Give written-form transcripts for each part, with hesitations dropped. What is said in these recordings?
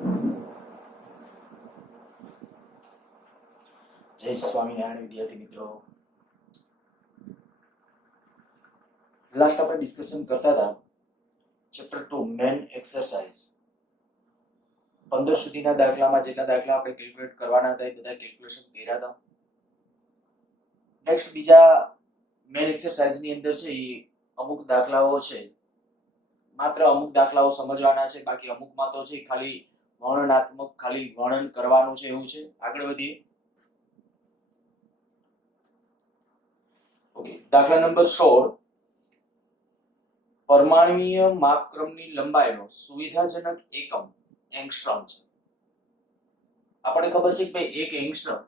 જય સ્વામિનારાયણ વિદ્યાર્થી મિત્રો. લાસ્ટ આપણે ડિસ્કશન કરતા હતા ચેપ્ટર 2 મેન એક્સરસાઇઝ. 15 સુધીના દાખલામાં જેટલા દાખલા આપણે કેલ્ક્યુલેટ કરવાના હતા એ બધા કેલ્ક્યુલેશન કર્યા હતા. નેક્સ્ટ બીજા મેન એક્સરસાઇઝની અંદર છે એ અમુક દાખલાઓ છે, માત્ર અમુક દાખલાઓ સમજવાના છે, બાકી અમુકમાં તો છે ખાલી વર્ણનાત્મક ખાલી વર્ણન કરવાનું છે એવું છે. આગળ વધીએ. ઓકે, દાખલા નંબર 16. પરમાણ્વીય માપક્રમની લંબાઈનો સુવિધાજનક એકમ એંગસ્ટ્રોમ છે. આપણને ખબર છે કે ભાઈ 1 એંગસ્ટ્રોમ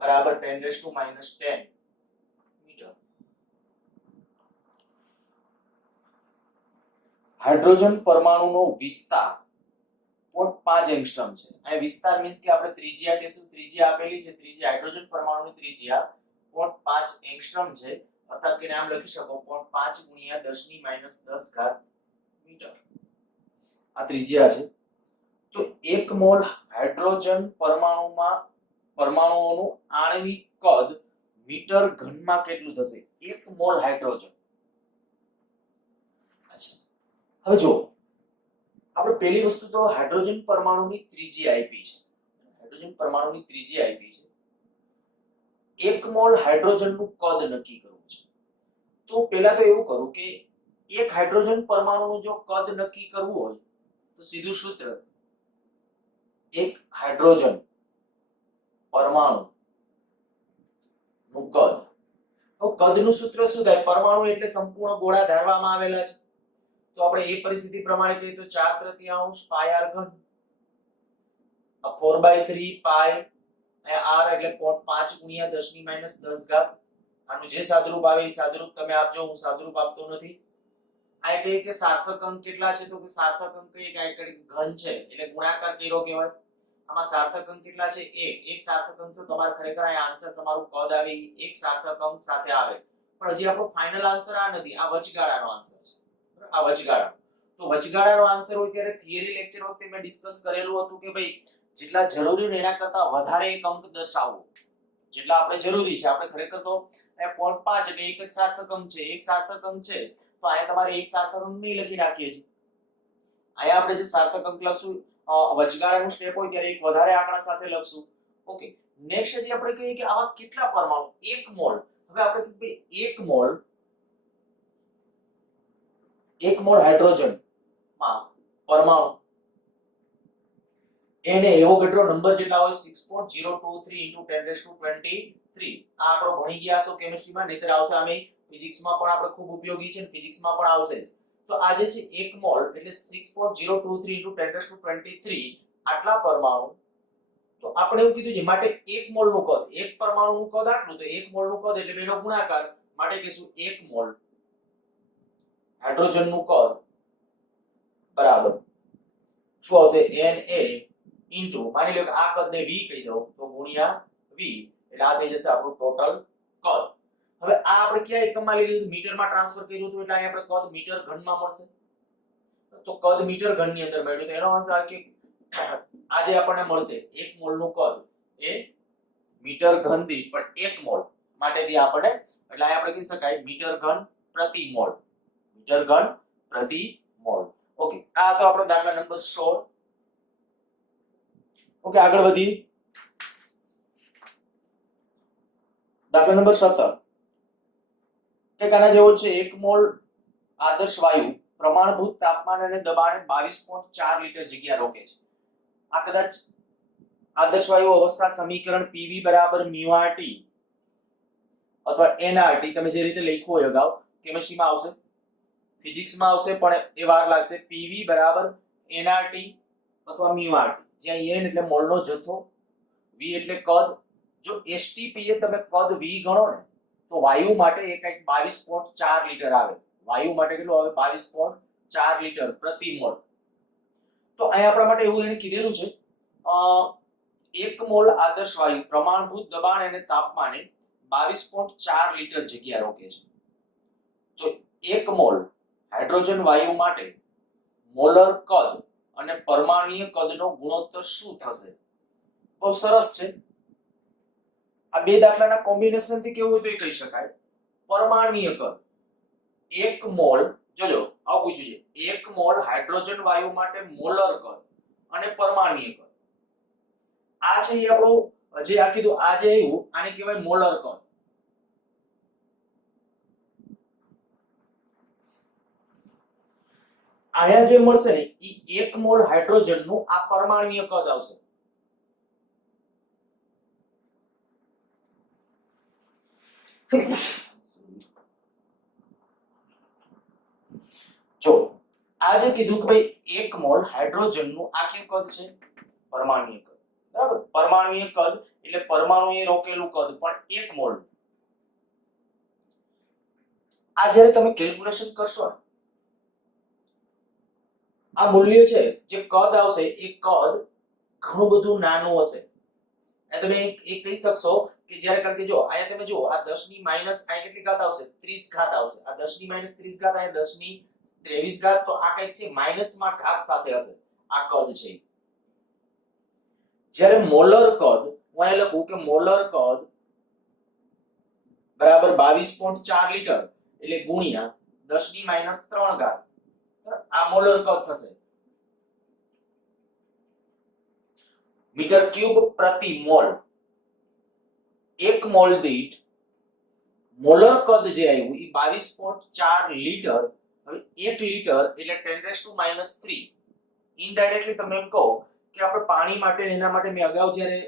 બરાબર 10 - -10 મીટર. હાઇડ્રોજન પરમાણુનો વિસ્તાર 0.5 એંગસ્ટ્રોમ છે. આ વિસ્તાર મીન્સ કે આપણે ત્રિજ્યા કહેશું, ત્રિજ્યા આપેલી છે, ત્રિજ્યા હાઇડ્રોજન પરમાણુની ત્રિજ્યા 0.5 એંગસ્ટ્રોમ છે, અર્થાત કે નામ લખી શકો 0.5 × 10 - 10 મીટર. આ ત્રિજ્યા છે. તો 1 મોલ હાઇડ્રોજન પરમાણુઓનું આણ્વિક કદ મીટર ઘનમાં કેટલું થશે? 1 મોલ હાઇડ્રોજન. અચ્છા, હવે જો આપણે પહેલી વસ્તુ તો હાઇડ્રોજન પરમાણુની ત્રિજ્યા આપી છે. હાઇડ્રોજન પરમાણુની ત્રિજ્યા આપી છે. 1 મોલ હાઇડ્રોજનનું કદ નક્કી કરવું છે. તો પહેલા તો એવું કરું કે એક હાઇડ્રોજન પરમાણુનું જો કદ નક્કી કરવું હોય તો સીધું સૂત્ર, એક હાઇડ્રોજન પરમાણુ નું કદ. તો કદનું સૂત્ર શું થાય? પરમાણુ એટલે સંપૂર્ણ ગોળા ધારવામાં આવેલા છે. તો આપણે એ પરિસ્થિતિ પ્રમાણે કહીએ તો 4/3 પાઈ આર ઘન, 4/3 પાઈ r એટલે 0.5 × 10 - 10 ઘાત. આનું જે સાદુરૂપ આવે એ સાદુરૂપ તમે આપજો, હું સાદુરૂપ આપતો નથી. આ કહે કે સાર્થક અંક કેટલા છે? તો કે સાર્થક અંક એક ઘન છે એટલે ગુણાકાર કર્યો કહેવાય. આમાં સાર્થક અંક કેટલા છે? 1. એક સાર્થક અંક તો તમારે ખરેખર આ આન્સર તમારું કદ આવે એક સાર્થક અંક સાથે આવે, પણ હજી આપણો ફાઇનલ આન્સર આ નથી, આ વચગાળાનો આન્સર છે. આ વચગાળા. તો વચગાળાનો આન્સર હોય ત્યારે થિયરી લેક્ચર વખતે મેં ડિસ્કસ કરેલું હતું કે ભાઈ જેટલા જરૂરી ને એના કરતા વધારે એક અંક દર્શાવવો. જેટલા આપણે જરૂરી છે, આપણે ખરેખર તો 0.5 એટલે એક જ સાર્થક અંક છે, એક સાર્થક અંક છે, તો અહીંયા તમારે એક સાર્થક અંક નહીં લખી નાખીએ છીએ. અહીંયા આપણે જે સાર્થક અંક લખશું વચગાળાનું સ્ટેપ હોય ત્યારે એક વધારે આંકડા સાથે લખશું. ઓકે, નેક્સ્ટ જે આપણે કહીએ કે આવા કેટલા પરમાણુ? 1 મોલ. હવે આપણે કહીએ 1 મોલ હાઇડ્રોજન માં પરમાણુ એને એવોગાડ્રો નંબર જેટલા હોય 6.023 × 10⁻23. આ આપણો ભણી ગયા છો કેમિસ્ટ્રીમાં, નહીતર આવશે આમે ફિઝિક્સમાં પણ આપણે ખૂબ ઉપયોગી છે, ફિઝિક્સમાં પણ આવશે જ. તો આ જે છે 1 મોલ એટલે 6.023 × 10⁻23 આટલા પરમાણુ. તો આપણે એવું કીધું છે માટે 1 મોલ નું કદ, એક પરમાણુનું કદ આટલું, તો 1 મોલ નું કદ એટલે બેનો ગુણાકાર, માટે કહીશું 1 મોલ હાઇડ્રોજન નું કદ બરાબર શું આવશે? Na ઇન્ટુ, માની લો કે આ કદને v કહી દો તો ગુણ્યા v, એટલે આ થઈ જશે આપણું ટોટલ કદ. હવે આ આપણે કયા એકમમાં લઈ લીધું? મીટરમાં ટ્રાન્સફર કર્યું હતું એટલે અહીંયા આપણે કદ મીટર ઘનમાં મળશે. તો કદ મીટર ઘનની અંદર મળ્યું, તો એનો આન્સર કે આજે આપણને મળશે 1 મોલ નું કદ એ મીટર ઘન દીઠ પણ 1 મોલ માટે થી આપણે, એટલે આપણે કહી શકાય મીટર ઘન પ્રતિ મોલ, મીટર ઘન પ્રતિ મોલ. ઓકે, આ તો આપણો દાખલા નંબર 16. ઓકે, આગળ વધીએ. દાખલા નંબર 17. એક આના જેવો છે. 1 મોલ આદર્શ વાયુ પ્રમાણભૂત તાપમાન અને દબાણે 22.4 લિટર જગ્યા રોકે છે. આ કદાચ આદર્શ વાયુ અવસ્થા સમીકરણ PV બરાબર μRT અથવા nRT તમે જે રીતે લખ્યું હોય અગાઉ, કેમિસ્ટ્રીમાં આવશે, ફિઝિક્સમાં આવશે પણ એ વાર લાગશે. PV બરાબર nRT અથવા μRT, જ્યાં n એટલે મોલનો જથ્થો, v એટલે કદ. જો STPએ તમે કદ v ગણો ને તો વાયુ માટે એ કંઈક 22.4 લિટર આવે. વાયુ માટે કેટલું આવે? 22.4 લિટર પ્રતિ મોલ. તો અહીંયા આપણા માટે એવું એને કીધેલું છે 1 મોલ આદર્શ વાયુ પ્રમાણભૂત દબાણ અને તાપમાને 22.4 લિટર જગ્યા રોકે છે. તો 1 મોલ હાઇડ્રોજન વાયુ માટે મોલર કદ અને પરમાણુય કદનો ગુણોત્તર શું થશે? બહુ સરસ છે. આ બે દાખલાના કોમ્બિનેશન થી કેવું હોય તો એ કહી શકાય. પરમાણુય કદ 1 મોલ, જોજો આવું પૂછ્યું છે, 1 મોલ હાઇડ્રોજન વાયુ માટે મોલર કદ અને પરમાણુય કદ. આ છે એ આપણું જે આ કીધું, આ જે આવ્યું આને કહેવાય મોલર કદ. આયા જે મળશે ને ઈ 1 મોલ હાઇડ્રોજન નું આ પરમાણુય કદ આવશે. જો આ જે કીધું કે ભાઈ 1 મોલ હાઇડ્રોજન નું આ કયું કદ છે? પરમાણુય કદ. બરાબર, પરમાણુય કદ એટલે પરમાણુએ રોકેલું કદ પણ 1 મોલ. આ જ્યારે તમે કેલ્ક્યુલેશન કરશો, આ મૂલ્ય છે જે કદ આવશે એ કદ ઘણું બધું નાનું હશે. એ તમે એક કહી શકશો કે જ્યારે, કારણ કે જો આયા તમે જો આ 10 ની માઈનસ આ કેટલી ઘાત આવશે? 30 ઘાત આવશે. આ 10 ની માઈનસ 30 ઘાત, આ 10 ની 23 ઘાત, તો આ કઈક છે માઈનસ માં ઘાત સાથે હશે. આ કદ છે. જ્યારે મોલર કદ, હું અહીં લખું કે મોલર કદ બરાબર 22.4 લીટર એટલે ગુણ્યા 10 ની માઈનસ 3 ઘાત. આ મોલર કદ થશે. મીટર ક્યુબ પ્રતિ મોલ. 1 મોલ દીઠ મોલર કદ જે આવ્યું એ 22.4 લીટર. હવે 1 લીટર એટલે 10⁻³ ઇનડાયરેક્ટલી તમે એમ કહો કે આપણે પાણી માટે એના માટે મેં અગાઉ જ્યારે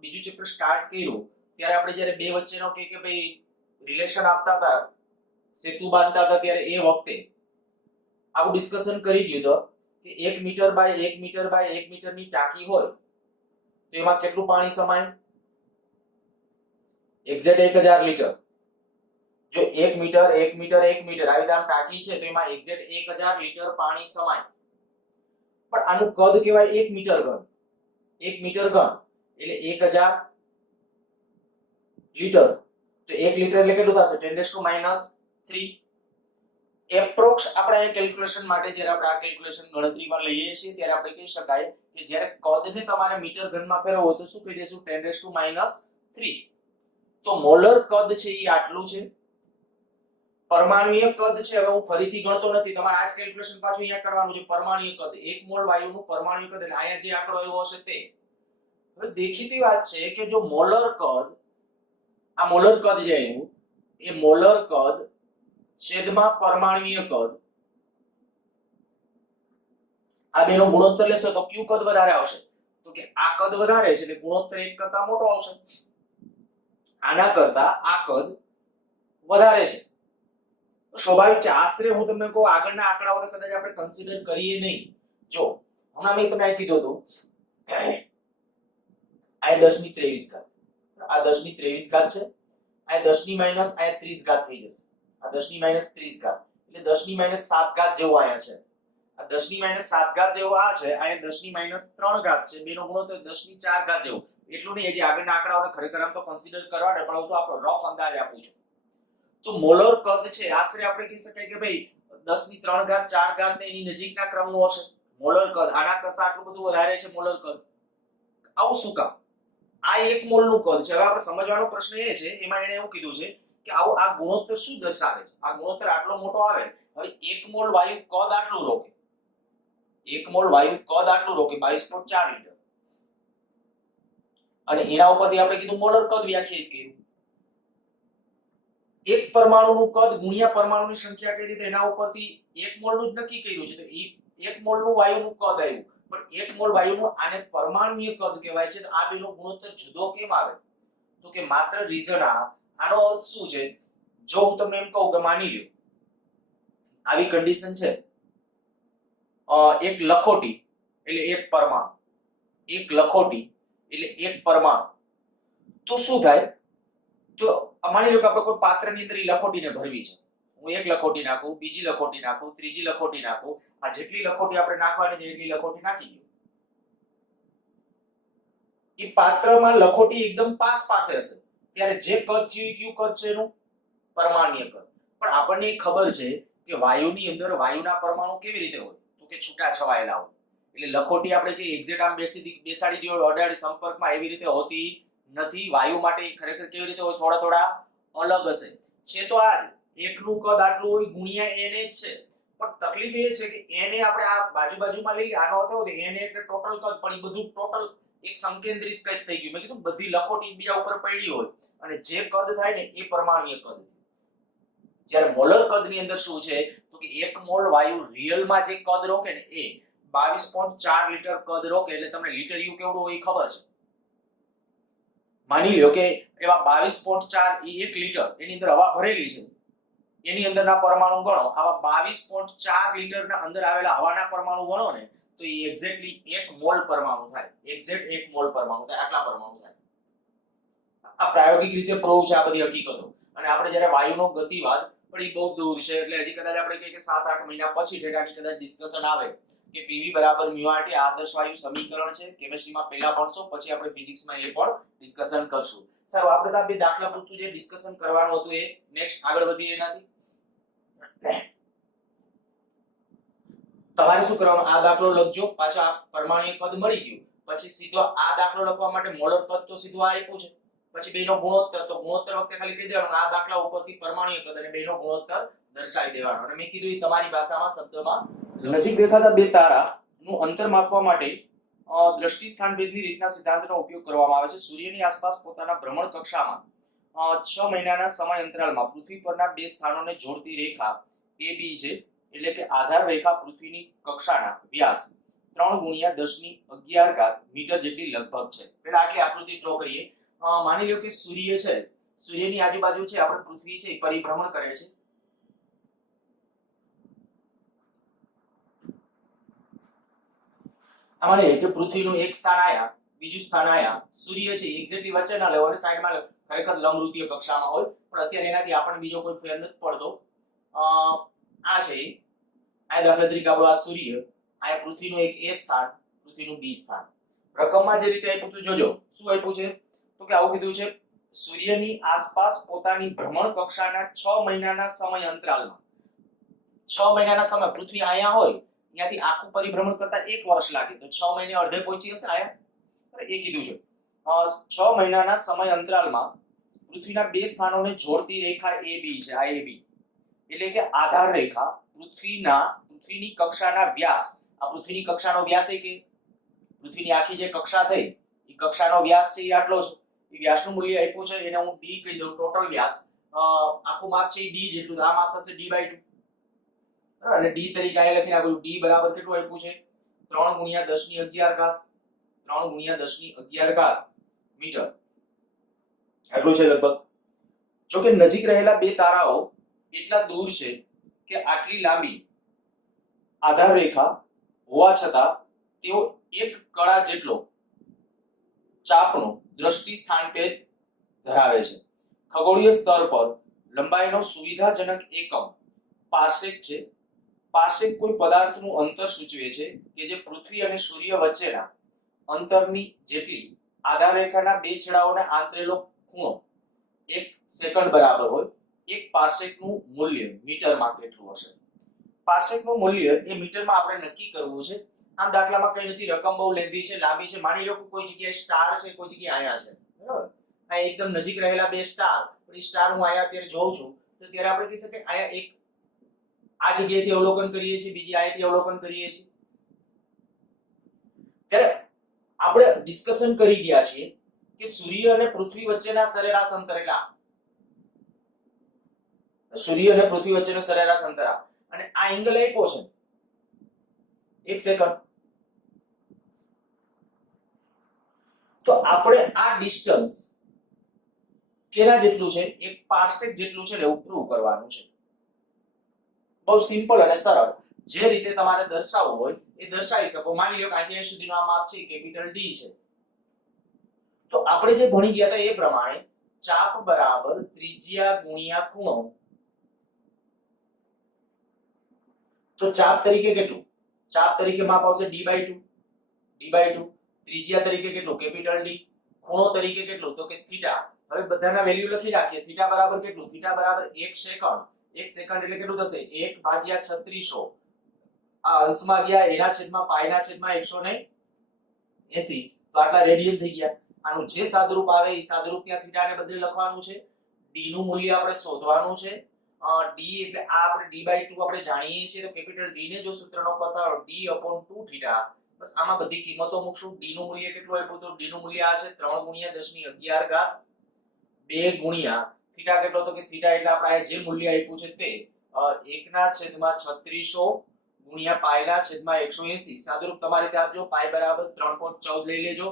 બીજું ચેપ્ટર સ્ટાર્ટ કર્યું ત્યારે આપણે જ્યારે બે વચ્ચેનો કે ભાઈ રિલેશન આપતા હતા, સેતુ બાંધતા હતા, ત્યારે એ વખતે આવું ડિસ્કશન કરી ગયું તો કે 1 મીટર બાય 1 મીટર બાય 1 મીટરની ટાંકી હોય તો એમાં કેટલું પાણી સમાય? Exact 1000 litre. જો 1 મીટર 1 મીટર 1 મીટર આવી રીતે આમ ટાંકી છે તો એમાં એક્ઝેક્ટ 1000 લીટર પાણી સમાય. પણ આનું કદ કહેવાય 1 મીટર ઘન. 1 મીટર ઘન એટલે 1000 લીટર. તો 1 લીટર એટલે કેટલું થશે? 10⁻³ એપ્રોક્સ. આપણે આ કેલ્ક્યુલેશન માટે જ્યારે આપણે આ કેલ્ક્યુલેશન ગણતરીમાં લઈએ છીએ ત્યારે આપણે કહી શકાય કે જ્યારે કદને તમારે મીટર ઘનમાં ફેરવવો હોય તો શું કહી દેશું? 10⁻³ તો મોલર કદ છે એ આટલું છે. પરમાણુય કદ છે, હવે હું ફરીથી ગણતો નથી, તમારે આ જ કેલ્ક્યુલેશન પાછું અહીંયા કરવાનું છે. પરમાણુય કદ 1 મોલ વાયુનું પરમાણુય કદ એટલે અહીંયા જે આંકડો આવ્યો હશે તે. હવે દેખીતી વાત છે કે જો મોલર કદ, આ મોલર કદ જે આવ્યું એ મોલર કદ છેદમાં પરમાણુય કદ, આ બેનો ગુણોત્તર લેશો તો કયું કદ વધારે આવશે? તો કે આ કદ વધારે છે એટલે ગુણોત્તર 1 કરતા મોટો આવશે. આના કરતા આ કદ વધારે છે. સ્વાભાવિક છે. આશરે હું તમને કહું આગળના આંકડાઓને કદાચ આપણે કન્સિડર કરીએ નહીં. જો હમણાં મેં તમને કીધું હતું આ 10⁻23 ઘાત, આ 10⁻23 ઘાત છે, આ 10 ની માઈનસ આ 30 ઘાત થઈ જશે. આ 10 ની માઈનસ 30 ઘાત એટલે 10 ની માઈનસ 7 ઘાત જેવો આયા છે. આ 10 ની માઈનસ 7 ઘાત જેવો આ છે, આ 10 ની માઈનસ 3 ઘાત છે. બેનો ગુણોત્તર 10 ની 4 ઘાત જેવો. એટલું નહીં, જે આગળના આંકડાઓને ખરેખર આમ તો કન્સિડર કરવા ને, પણ હું તો આપણો રફ અંદાજ આપું છું. તો મોલર કદ છે આશરે આપણે કહી શકાય કે ભાઈ 10 ની 3 ઘાત 4 ઘાત ને એની નજીકના ક્રમનું હશે મોલર કદ. આના કરતા આટલું બધું વધારે છે મોલર કદ. આવું શું કામ? આ 1 મોલનું કદ છે. હવે આપણે સમજવાનો પ્રશ્ન એ છે, એમાં એને એવું કીધું છે કે આવું આ ગુણોત્તર શું દર્શાવે છે? આ ગુણોત્તર આટલો મોટો આવે. હવે 1 મોલ વાયુ કદ આટલું રોકે, 1 મોલ વાયુ કદ આટલું રોકે 22.4 લીટર. અને એના ઉપરથી આપણે કીધું મોલર કદ વ્યાખ્યાયિત કર્યું. એક પરમાણુનું કદ ગુણ્યા પરમાણુની સંખ્યા કઈ રીતે, એના ઉપરથી 1 મોલનું જ નક્કી કર્યું છે. તો એ 1 મોલનું વાયુનું કદ આવ્યું, પણ 1 મોલ વાયુનું આને પરમાણુય કદ કહેવાય છે. તો આ બેનો ગુણોત્તર જુદો કેમ આવે? તો કે માત્ર રીઝન આનો અર્થ શું છે? જો હું તમને એમ કહું કે માની લ્યો આવી કન્ડિશન છે, એક લખોટી એટલે એક પરમાણુ, એક લખોટી એટલે એક પરમાણુ. તો શું થાય? તો માની લો કે આપણે કોઈ પાત્રની અંદર લખોટીને ભરવી છે. હું એક લખોટી નાખું, બીજી લખોટી નાખું, ત્રીજી લખોટી નાખું. આ જેટલી લખોટી આપણે નાખવાની છે એટલી લખોટી નાખી દો. એ પાત્રમાં લખોટી એકદમ પાસે હશે ત્યારે જે કદ કયું કદ છે એનું? પરમાણુય કદ. પણ આપણને ખબર છે કે વાયુની અંદર વાયુના પરમાણુ કેવી રીતે હોય? તો કે છૂટા છવાયેલા હોય. એટલે લખોટી આપણે કે એક્ઝેક્ટ આમ બેસાડી દો અડાડી સંપર્કમાં એવી રીતે હોતી નથી. વાયુ માટે ખરેખર કેવી રીતે હોય, થોડા થોડા અલગ હશે. છે તો આ એકનું કદ આટલું હોય ગુણ્યા n જ છે, પણ તકલીફ એ છે કે n એ આપણે આ બાજુમાં લઈએ, આનો અર્થ હોય n એટલે ટોટલ કદ, પણ એ બધું ટોટલ એક સંકેન્દ્રિત કદ થઈ ગયું. મેં કીધું બધી લખોટી બીજા ઉપર પડી હોય અને જે કદ થાય ને એ પરમાણુય કદ થાય. જ્યારે મોલર કદની અંદર શું છે તો કે 1 મોલ વાયુ રિયલમાં જે કદ રોકે ને એ 22.4 લીટર કદ રોકે. એટલે તમને લીટર યુ કેવડું હોય એ ખબર છે. માની લ્યો કે એવા 22.4 એ 1 લીટર, એની અંદર હવા ભરેલી છે, એની અંદરના પરમાણુ ગણો. આવા 22.4 લીટરના અંદર આવેલા હવાના પરમાણુ ગણો ને તો એ એક્ઝેક્ટલી 1 મોલ પરમાણુ થાય. એક્ઝેક્ટ 1 મોલ પરમાણુ થાય, આટલા પરમાણુ થાય. આ પ્રાયોગિક રીતે પ્રૂવ છે આ બધી હકીકતો. અને આપણે જ્યારે વાયુનો ગતિવાદ પણ એ બહુ દૂર છે, એટલે હજી કદાચ આપણે કહીએ કે 7-8 મહિના પછી ઠેઠાની કદાચ ડિસ્કશન આવે કે પીવી બરાબર મ્યુ આર ટી આદર્શ વાયુ સમીકરણ છે. કેમિસ્ટ્રીમાં પહેલા ભણશો, પછી આપણે ફિઝિક્સમાં એ પણ ડિસ્કશન કરશું. સારું, આપણે તો આ બે દાખલા પૂરતું જે ડિસ્કશન કરવાનું હતું એ નેક્સ્ટ આગળ વધીએ એનાથી. તમારે શું કરવાનું, આ દાખલો લખજો, પાછા આ પરમાણુ કદ મળી ગયું, પછી સીધો આ દાખલો લખવા માટે મોલર કદ તો સીધું આ આપ્યું છે, પછી બેનો ગુણોત્તર, તો ગુણોત્તર વખતે ખાલી કહી દેવાનું આ દાખલા ઉપરથી પરમાણુ કદ અને બેનો ગુણોત્તર દર્શાવી દેવાનો. અને મેં કીધું એ તમારી ભાષામાં શબ્દમાં નજીક દેખાતા બે તારાનું અંતર માપવા માટે દ્રષ્ટિ સ્થાન ભેદની રીતના સિદ્ધાંતનો ઉપયોગ કરવામાં આવે છે. સૂર્યની આસપાસ પોતાના ભ્રમણ કક્ષામાં 6 મહિનાના સમય અંતરાલમાં પૃથ્વી પરના બે સ્થાનોને જોડતી રેખા AB છે, એટલે કે આધાર રેખા પૃથ્વીની કક્ષાના વ્યાસ 3 × 10⁻11 મીટર જેટલી લગભગ છે. પહેલા આટલી આકૃતિ ડ્રો કરીએ. માની લો કે સૂર્ય છે, સૂર્યની આજુબાજુ છે આપણે પૃથ્વી છે એ પરિભ્રમણ કરે છે. માની લો કે પૃથ્વીનું એક સ્થાન આયા, બીજું સ્થાન આયા, સૂર્ય છે એક્ઝેક્ટલી વચ્ચે ના લેવો અને સાઈડમાં લેવો, ખરેખર લંબરૂપીય કક્ષામાં હોય, પણ અત્યારે એનાથી આપણને બીજો કોઈ ફેર નથી પડતો. આ છે આ દાખલા તરીકે આપણો આ સૂર્ય, આ પૃથ્વીનું એક A સ્થાન, પૃથ્વીનું B સ્થાન. રકમમાં જે રીતે આપ્યું તું જોજો, શું આપ્યું છે તો કે આવું કીધું છે સૂર્યની આસપાસ પોતાની ભ્રમણ કક્ષાના 6 મહિનાના સમય અંતરાલમાં. 6 મહિનાના સમય, પૃથ્વી આયા હોય ત્યાંથી આખું પરિભ્રમણ કરતા 1 વર્ષ લાગે, તો 6 મહિને અડધે પહોંચી હશે આયા, એ કીધું છે. 6 મહિનાના સમય અંતરાલમાં પૃથ્વીના બે સ્થાનોને જોડતી રેખા AB છે, આ AB એટલે કે આધાર રેખા પૃથ્વીની કક્ષાના વ્યાસ. આ પૃથ્વીની કક્ષાનો વ્યાસ એ કે પૃથ્વીની આખી જે કક્ષા થઈ એ કક્ષાનો વ્યાસ છે એ આટલો છે. એ વ્યાસનું મૂલ્ય આપ્યું છે એને હું d કહી દઉં, ટોટલ વ્યાસ. આખું માપ છે d જેટલું, આ માપ થશે d/2. અને d તરીકે અહીં લખી નાખ્યું. d બરાબર કેટલું આપ્યું છે 3 × 10⁻11 3 × 10⁻11 મીટર એટલું છે લગભગ. જો કે નજીક રહેલા બે તારાઓ એટલા દૂર છે કે આટલી લાંબી આધાર રેખા હોવા છતાં તેઓ એક કળા જેટલો ચાપનો દ્રષ્ટિ સ્થાનભેદ ધરાવે છે. ખગોળીય સ્તર પર લંબાઈનો સુવિધાજનક એકમ પાર્સેક છે. પાર્સેક કોઈ પદાર્થનું અંતર સૂચવે છે કે જે પૃથ્વી અને સૂર્ય વચ્ચેના અંતરની જેટલી આધાર રેખાના બે છેડાઓને આંતરેલો ખૂણો 1 સેકન્ડ બરાબર હોય. 1 પાર્સેકનું મૂલ્ય મીટરમાં કેટલું હશે? પાર્સેકનું મૂલ્ય એ મીટરમાં આપણે નક્કી કરવું છે. આમ દાખલામાં કઈ નથી, રકમ બહુ લેન્ધી છે, લાંબી છે. માની લો કે કોઈ જગ્યાએ સ્ટાર છે, કોઈ જગ્યાએ આયા છે, બરાબર? આ એકદમ નજીક રહેલા બે સ્ટાર, પણ એ સ્ટાર હું આયા અત્યારે જોઉં છું, તો ત્યારે આપણે કહી શકીએ આયા એક આ જગ્યાએથી અવલોકન કરીએ છીએ, બીજી આયાથી અવલોકન કરીએ છીએ. ત્યારે આપણે ડિસ્કશન કરી ગયા છીએ કે સૂર્ય અને પૃથ્વી વચ્ચેના સરેરાશ અંતર એટલા, સૂર્ય અને પૃથ્વી વચ્ચેનો સરેરાશ અંતર આ, અને આ એંગલ આપ્યો છે 1 સેકન્ડ. તો આપણે આ ડિસ્ટન્સ કેના જેટલું છે? 1 પાર્સેક જેટલું છે ને એવું પ્રૂવ કરવાનું છે. બહુ સિમ્પલ અને સરળ. જે રીતે તમારે દર્શાવવું હોય એ દર્શાવી શકો. માની લો કે અહીંયા સુધીનો આ માપ છે કેપિટલ D છે. તો આપણે જે ભણી ગયા હતા એ પ્રમાણે ચાપ બરાબર ત્રિજ્યા ગુણ્યા ખૂણો. તો ચાપ તરીકે કેટલું? ચાપ તરીકે માપ આવશે d/2. ત્રિજ્યા તરીકે કેટલું? Capital D. ખૂણો તરીકે કેટલું? તો કે થીટા. હવે બધાના વેલ્યુ લખી રાખીએ. થીટા બરાબર કેટલું? થીટા બરાબર 1 સેકન્ડ. 1 સેકન્ડ એટલે કેટલું થશે? 1/3600. આ અંશમાં ગયા એના છેદમાં પાઈના છેદમાં 180 તો આટલા રેડિયન થઈ ગયા. આનું જે સાદુરૂપ આવે એ સાદુરૂપ ત્યાં થીટાને બદલે લખવાનું છે. d નું મૂલ્ય આપણે શોધવાનું છે. d એટલે આ આપણે d/2 આપણે જાણીએ છીએ તો કેપિટલ d ને જો સૂત્રનો કરતા હોય d/2 થીટા. બસ આમાં બધી કિંમતો મૂકશું. d નું મૂલ્ય કેટલું આપ્યું તો d નું મૂલ્ય આ છે 3 × 10⁻11 ઘાત 2 ગુણ્યા થીટા કેટલો તો કે થીટા એટલે આપણે આ જે મૂલ્ય આપ્યું છે તે 1/3600 ગુણ્યા પાઈના છેદમાં 180. સાદુરૂપ તમારી રીતે આપજો. પાઈ બરાબર 3.14 લઈ લેજો.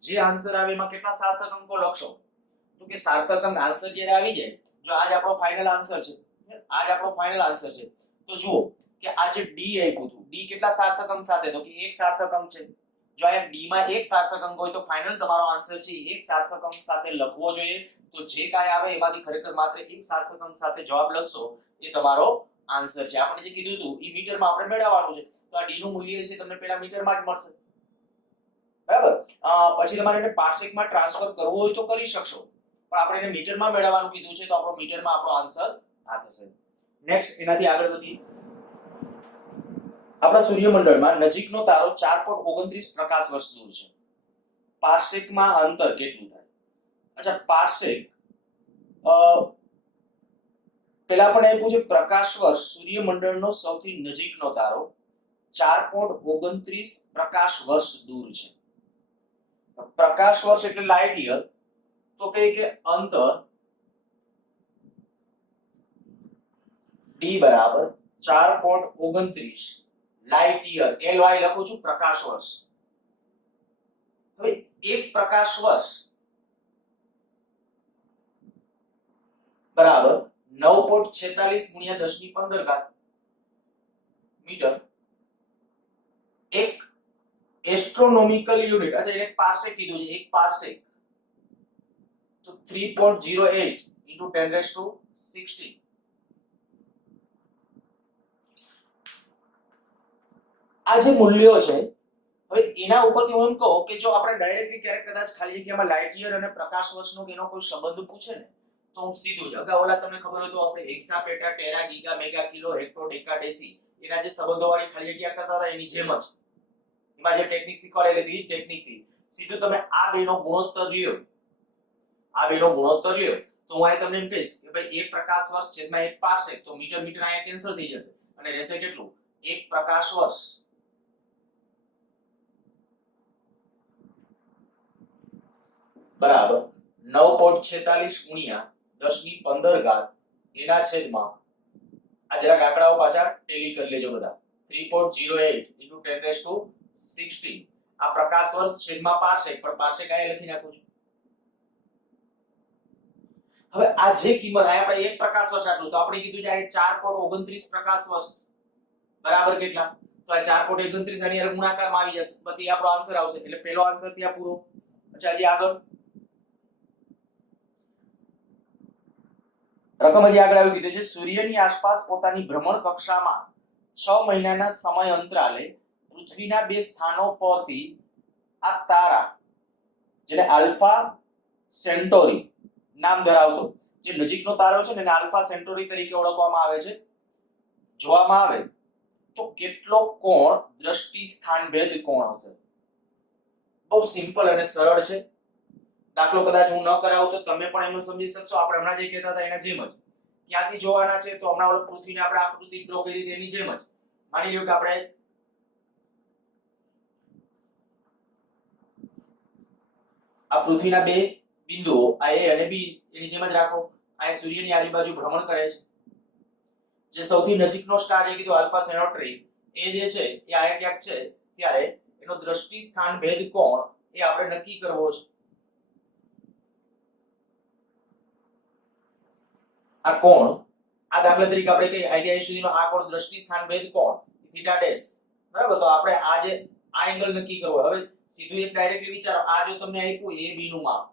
જે આન્સર આવે એમાં કેટલા સાર્થક અંકો લખશો તો કે સાર્થક અંક આન્સર જ્યારે આવી જાય, જો આજ આપણો ફાઇનલ આન્સર છે, આજ આપણો ફાઇનલ આન્સર છે, તો જુઓ કે આ જે d આપ્યું હતું, d કેટલા સાર્થક અંક સાથે તો કે એક સાર્થક અંક છે. જો આ d માં એક સાર્થક અંક હોય તો ફાઇનલ તમારો આન્સર છે એક સાર્થક અંક સાથે લખવો જોઈએ. તો જે કાંઈ આવે એમાંથી ખરેખર માત્ર એક સાર્થક અંક સાથે જવાબ લખશો એ તમારો આન્સર છે. આપણે જે કીધું હતું એ મીટરમાં આપણે મેળવવાનું છે, તો આ d નું મૂલ્ય છે તમને પહેલા મીટરમાં જ મળશે, બરાબર. પછી તમારે એને પાર્સેકમાં ટ્રાન્સફર કરવો હોય તો કરી શકશો, પણ આપણે એને મીટરમાં મેળવવાનું કીધું છે તો આપણો મીટરમાં આપણો આન્સર આ થશે. નેક્સ્ટ એનાથી આગળ વધીએ. આપણા સૂર્યમંડળમાં નજીકનો તારો 4.29 પ્રકાશ વર્ષ દૂર છે. પાર્સેકમાં અંતર કેટલું થાય? અચ્છા, પાર્સેક પેલા આપણે આપ્યું છે પ્રકાશ વર્ષ. સૂર્યમંડળનો સૌથી નજીકનો તારો 4.29 પ્રકાશ વર્ષ દૂર છે. પ્રકાશ વર્ષ એટલે લાઇટ યર, તો કે અંતર d બરાબર 4.29 લાઇટ યર, ly લખું છું પ્રકાશ વર્ષ. હવે એક પ્રકાશ વર્ષ બરાબર 9.46 ગુણ્યા 10⁻15 ઘાત મીટર. એક એસ્ટ્રોનોમિકલ યુનિટ, અચ્છા એક પાર્સેક કીધું છે, એક પાર્સેક તો 3.08 × 10⁻16. આ જે મૂલ્યો છે, હવે એના ઉપરથી હું એમ કહું કે જો આપણે ડાયરેક્ટલી ક્યારેક કદાચ ખાલી જગ્યામાં લાઇટ યર અને પ્રકાશ વર્ષનો એનો કોઈ સંબંધ પૂછે ને તો હું સીધું જ અગાઉ ઓલા તમને ખબર હોય તો આપણે હેક્સા પેટા Terra giga mega kilo hecto deca ડેસી એના જે સંબંધો વાળી ખાલી જગ્યા કરતા હતા એની જેમ જ એમાં જે ટેકનિક શીખવાડે એટલે એ ટેકનિકથી સીધું તમે આ બેનો ગુણોત્તર લ્યો, આ બેનો ગુણોત્તર લ્યો તો હું અહીં તમને એમ કહીશ કે ભાઈ એક પ્રકાશ વર્ષ છેદમાં એક પાર્સેક, તો મીટર મીટર અહીંયા કેન્સલ થઈ જશે અને રહેશે કેટલું એક પ્રકાશ વર્ષ બરાબર 9.46 ગુણ્યા 10⁻15 ઘાત એના છેદમાં આ જરાક આંકડાઓ પાછા ટેલી કરી લેજો બધા 3.08 × 10⁻16 આ પ્રકાશ વર્ષ છેદમાં પાર્સેક, પણ પાર્સેક અહીંયા લખી નાખું છું. હવે આ જે કિંમત આ આપણે એક પ્રકાશ વર્ષ આટલું તો આપણે કીધું છે આ 4.29 પ્રકાશ વર્ષ બરાબર કેટલા તો આ 4.29 આની હારે ગુણાકારમાં આવી જશે, બસ એ આપણો આન્સર આવશે. એટલે પહેલો આન્સર ત્યાં પૂરો. અચ્છા હજી આગળ રકમ હજી આગળ આવી કીધું છે સૂર્યની આસપાસ પોતાની ભ્રમણ કક્ષામાં 6 મહિનાના સમય અંતરાલે પૃથ્વીના બે સ્થાનો પરથી આ તારા જેને આલ્ફા સેન્ટોરી નામ ધરાવતો જે નજીકનો તારો છે ને એને આલ્ફા સેન્ટોરી તરીકે ઓળખવામાં આવે છે, જોવામાં આવે તો કેટલો કોણ દ્રષ્ટિ સ્થાન ભેદ કોણ હશે? બહુ સિમ્પલ અને સરળ છે. દાખલો કદાચ હું ન કરાવું તો તમે પણ એમ સમજી શકશો. આપણે હમણાં જે કહેતા હતા એના જેમ જ ક્યાંથી જોવાના છે તો હમણાં ઓલો પૃથ્વીને આપણે આકૃતિ ડ્રો કરી હતી એની જેમ જ માની લો કે આપણે આ પૃથ્વીના બે બિંદુઓ આ A અને B એની જેમ જ રાખો. આ સૂર્યની આજુબાજુ ભ્રમણ કરે છે. જે સૌથી નજીકનો સ્ટાર એ કીધું આલ્ફા સેન્ટોરી એ જે છે એ આ ક્યાંક છે, ત્યારે એનો દ્રષ્ટિ સ્થાન ભેદ કોણ એ આપણે નક્કી કરવો છે. આ કોણ આ દાખલા તરીકે આપણે કહીએ અહીં સુધીનો આ કોણ દ્રષ્ટિ સ્થાન ભેદ કોણ થીટા ડેશ, બરાબર. તો આપણે આ જે આ એંગલ નક્કી કરવો. હવે સીધું એક ડાયરેક્ટલી વિચારો, આ જો તમને આપ્યું a b નું માપ,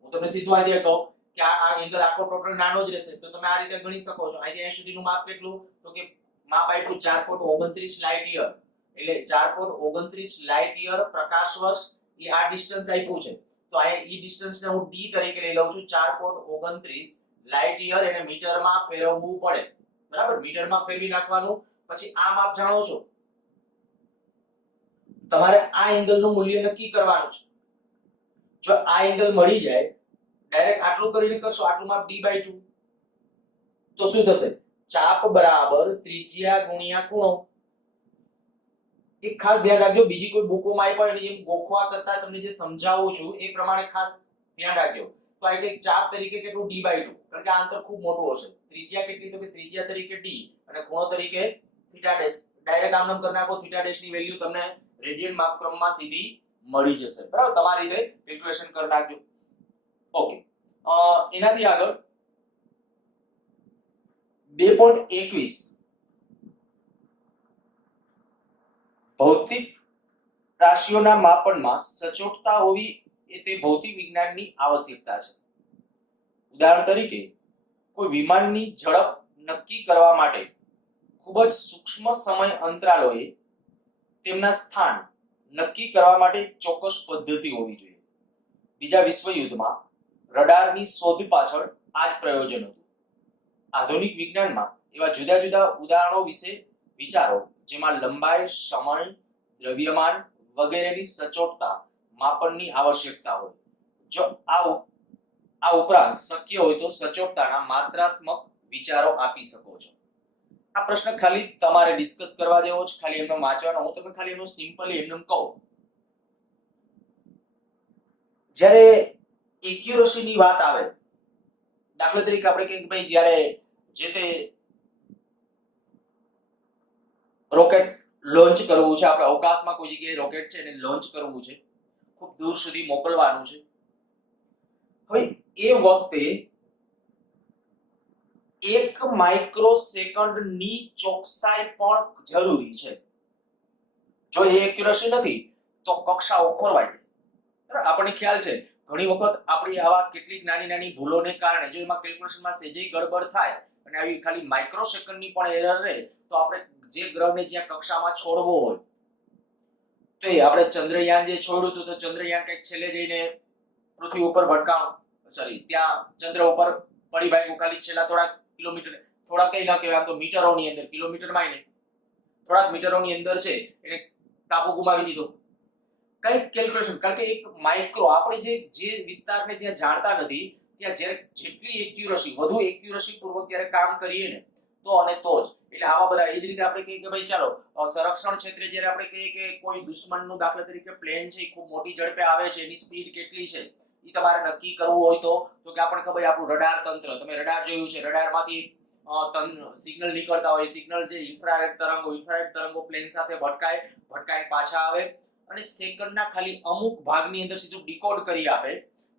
હું તમને સીધું આ દે કહું કે આ એંગલ આખો ટોટલ નાનો જ રહેશે તો તમે આ રીતે ગણી શકો છો. અહીં સુધીનું માપ કેટલું તો કે માપ આપ્યું 4.29 લાઇટ યર, એટલે 4.29 લાઇટ યર પ્રકાશ વર્ષ એ આ ડિસ્ટન્સ આપ્યું છે. તો આ ઈ ડિસ્ટન્સને હું d તરીકે લઈ લઉં છું. 4.29 લાઇટ યર એને મીટરમાં ફેરવવું પડે, બરાબર. મીટરમાં ફેરવી નાખવાનું, પછી આ માપ જાણો છો, તમારે આ એંગલનું મૂલ્ય નક્કી કરવાનું છે. જો આ એંગલ મળી જાય, ડાયરેક્ટ આટલું કરીને કરશો, આટલું માપ d/2, તો શું થશે? ચાપ બરાબર ત્રિજ્યા ગુણ્યા ખૂણો. એક ખાસ ધ્યાન રાખજો, બીજી કોઈ બુકોમાં પણ એમ ગોખવા કરતા તમને જે સમજાવું છું એ પ્રમાણે ખાસ ધ્યાન રાખજો. તો આ એક ચાપ તરીકે કેટલું d/2, કારણ કે આ અંતર ખૂબ મોટું હશે. ત્રિજ્યા કેટલી? તો કે ત્રિજ્યા તરીકે d અને ખૂણો તરીકે થીટા ડેશ. ડાયરેક્ટ આમ નામ કરી નાખો, થીટા ડેશ ની વેલ્યુ તમને રેડિયન માપક્રમમાં સીધી મળી જશે. બરાબર, તમારી રીતે કેલ્ક્યુલેશન કરી નાખજો. ઓકે, એનાથી આગળ 2.21 ભૌતિક રાશિઓના માપનમાં સચોટતા હોવી એ તે ભૌતિક વિજ્ઞાનની આવશ્યકતા છે. ઉદાહરણ તરીકે કોઈ વિમાનની ઝડપ નક્કી કરવા માટે ખૂબ જ સૂક્ષ્મ સમય અંતરાલોએ તેમના સ્થાન નક્કી કરવા માટે ચોક્કસ પદ્ધતિ હોવી જોઈએ. બીજા વિશ્વયુદ્ધમાં રડારની શોધ પાછળ આ જ પ્રયોજન હતું. આધુનિક વિજ્ઞાનમાં એવા જુદા જુદા ઉદાહરણો વિશે વિચારો જેમાં લંબાઈ, સમય, દ્રવ્યમાન વગેરેની સચોટતા માપનની આવશ્યકતા હોય. જો આ ઉપરાંત શક્ય હોય તો સચોટતાના માત્રાત્મક વિચારો આપી શકો છો. આ પ્રશ્ન ખાલી તમારે ડિસ્કસ કરવા જેવો છે, ખાલી એમને વાંચવાનો. હું તમને ખાલી એનું સિમ્પલી એમને કહું. જ્યારે એક્યુરસી ની વાત આવે, દાખલા તરીકે આપણે કહીએ કે ભાઈ જ્યારે જે તે રોકેટ લોન્ચ કરવું છે, આપણે અવકાશમાં કોઈ જગ્યાએ રોકેટ છે એને લોન્ચ કરવું છે, ખૂબ દૂર સુધી મોકલવાનું છે. હવે એ વખતે 1 માઇક્રોસેકન્ડની ચોકસાઈ પણ જરૂરી છે. જો એ એક્યુરસી નથી તો કક્ષાઓ ખોરવાય જાય. બરાબર, આપણને ખ્યાલ છે ઘણી વખત આપણી આવા કેટલીક નાની નાની ભૂલોને કારણે જો એમાં કેલ્ક્યુલેશનમાં સેજે ગડબડ થાય અને આવી ખાલી માઇક્રોસેકન્ડની પણ એરર રહે તો આપણે જે ગ્રહને જ્યાં કક્ષામાં છોડવો હોય, તો એ આપણે ચંદ્રયાન જે છોડ્યું હતું તો ચંદ્રયાન કંઈક છેલ્લે જઈને પૃથ્વી ઉપર ભટકાણું, ત્યાં ચંદ્ર ઉપર પડી ભાગ્યું, ખાલી છેલ્લા થોડાક કિલોમીટર, થોડા કઈ ના કહેવાય, આમ તો મીટરોની અંદર, કિલોમીટરમાં નહીં, થોડાક મીટરોની અંદર છે એટલે કાબુ ગુમાવી દીધો. કઈ કેલ્ક્યુલેશન, કારણ કે એક માઇક્રો, આપણે જે વિસ્તારને જ્યાં જાણતા નથી ત્યાં જ્યારે જેટલી એક્યુરસી, વધુ એક્યુરસી પૂર્વક જ્યારે કામ કરીએ ને તો અને તો જ. એટલે આવા બધા, એ જ રીતે આપણે કહીએ કે ભાઈ ચાલો સંરક્ષણ ક્ષેત્રે જ્યારે આપણે કહીએ કે કોઈ દુશ્મનનું દાખલા તરીકે પ્લેન છે ખૂબ મોટી ઝડપે આવે છે, એની સ્પીડ કેટલી છે એ તમારે નક્કી કરવું હોય તો કે આપણને ખબર, આપણું રડાર તંત્ર, તમે રડાર જોયું છે, રડારમાંથી સિગ્નલ નીકળતા હોય, સિગ્નલ જે ઇન્ફ્રારેડ તરંગો પ્લેન સાથે ભટકાઈને પાછા આવે અને સેકન્ડના ખાલી અમુક ભાગની અંદર સીધું ડીકોડ કરી આપે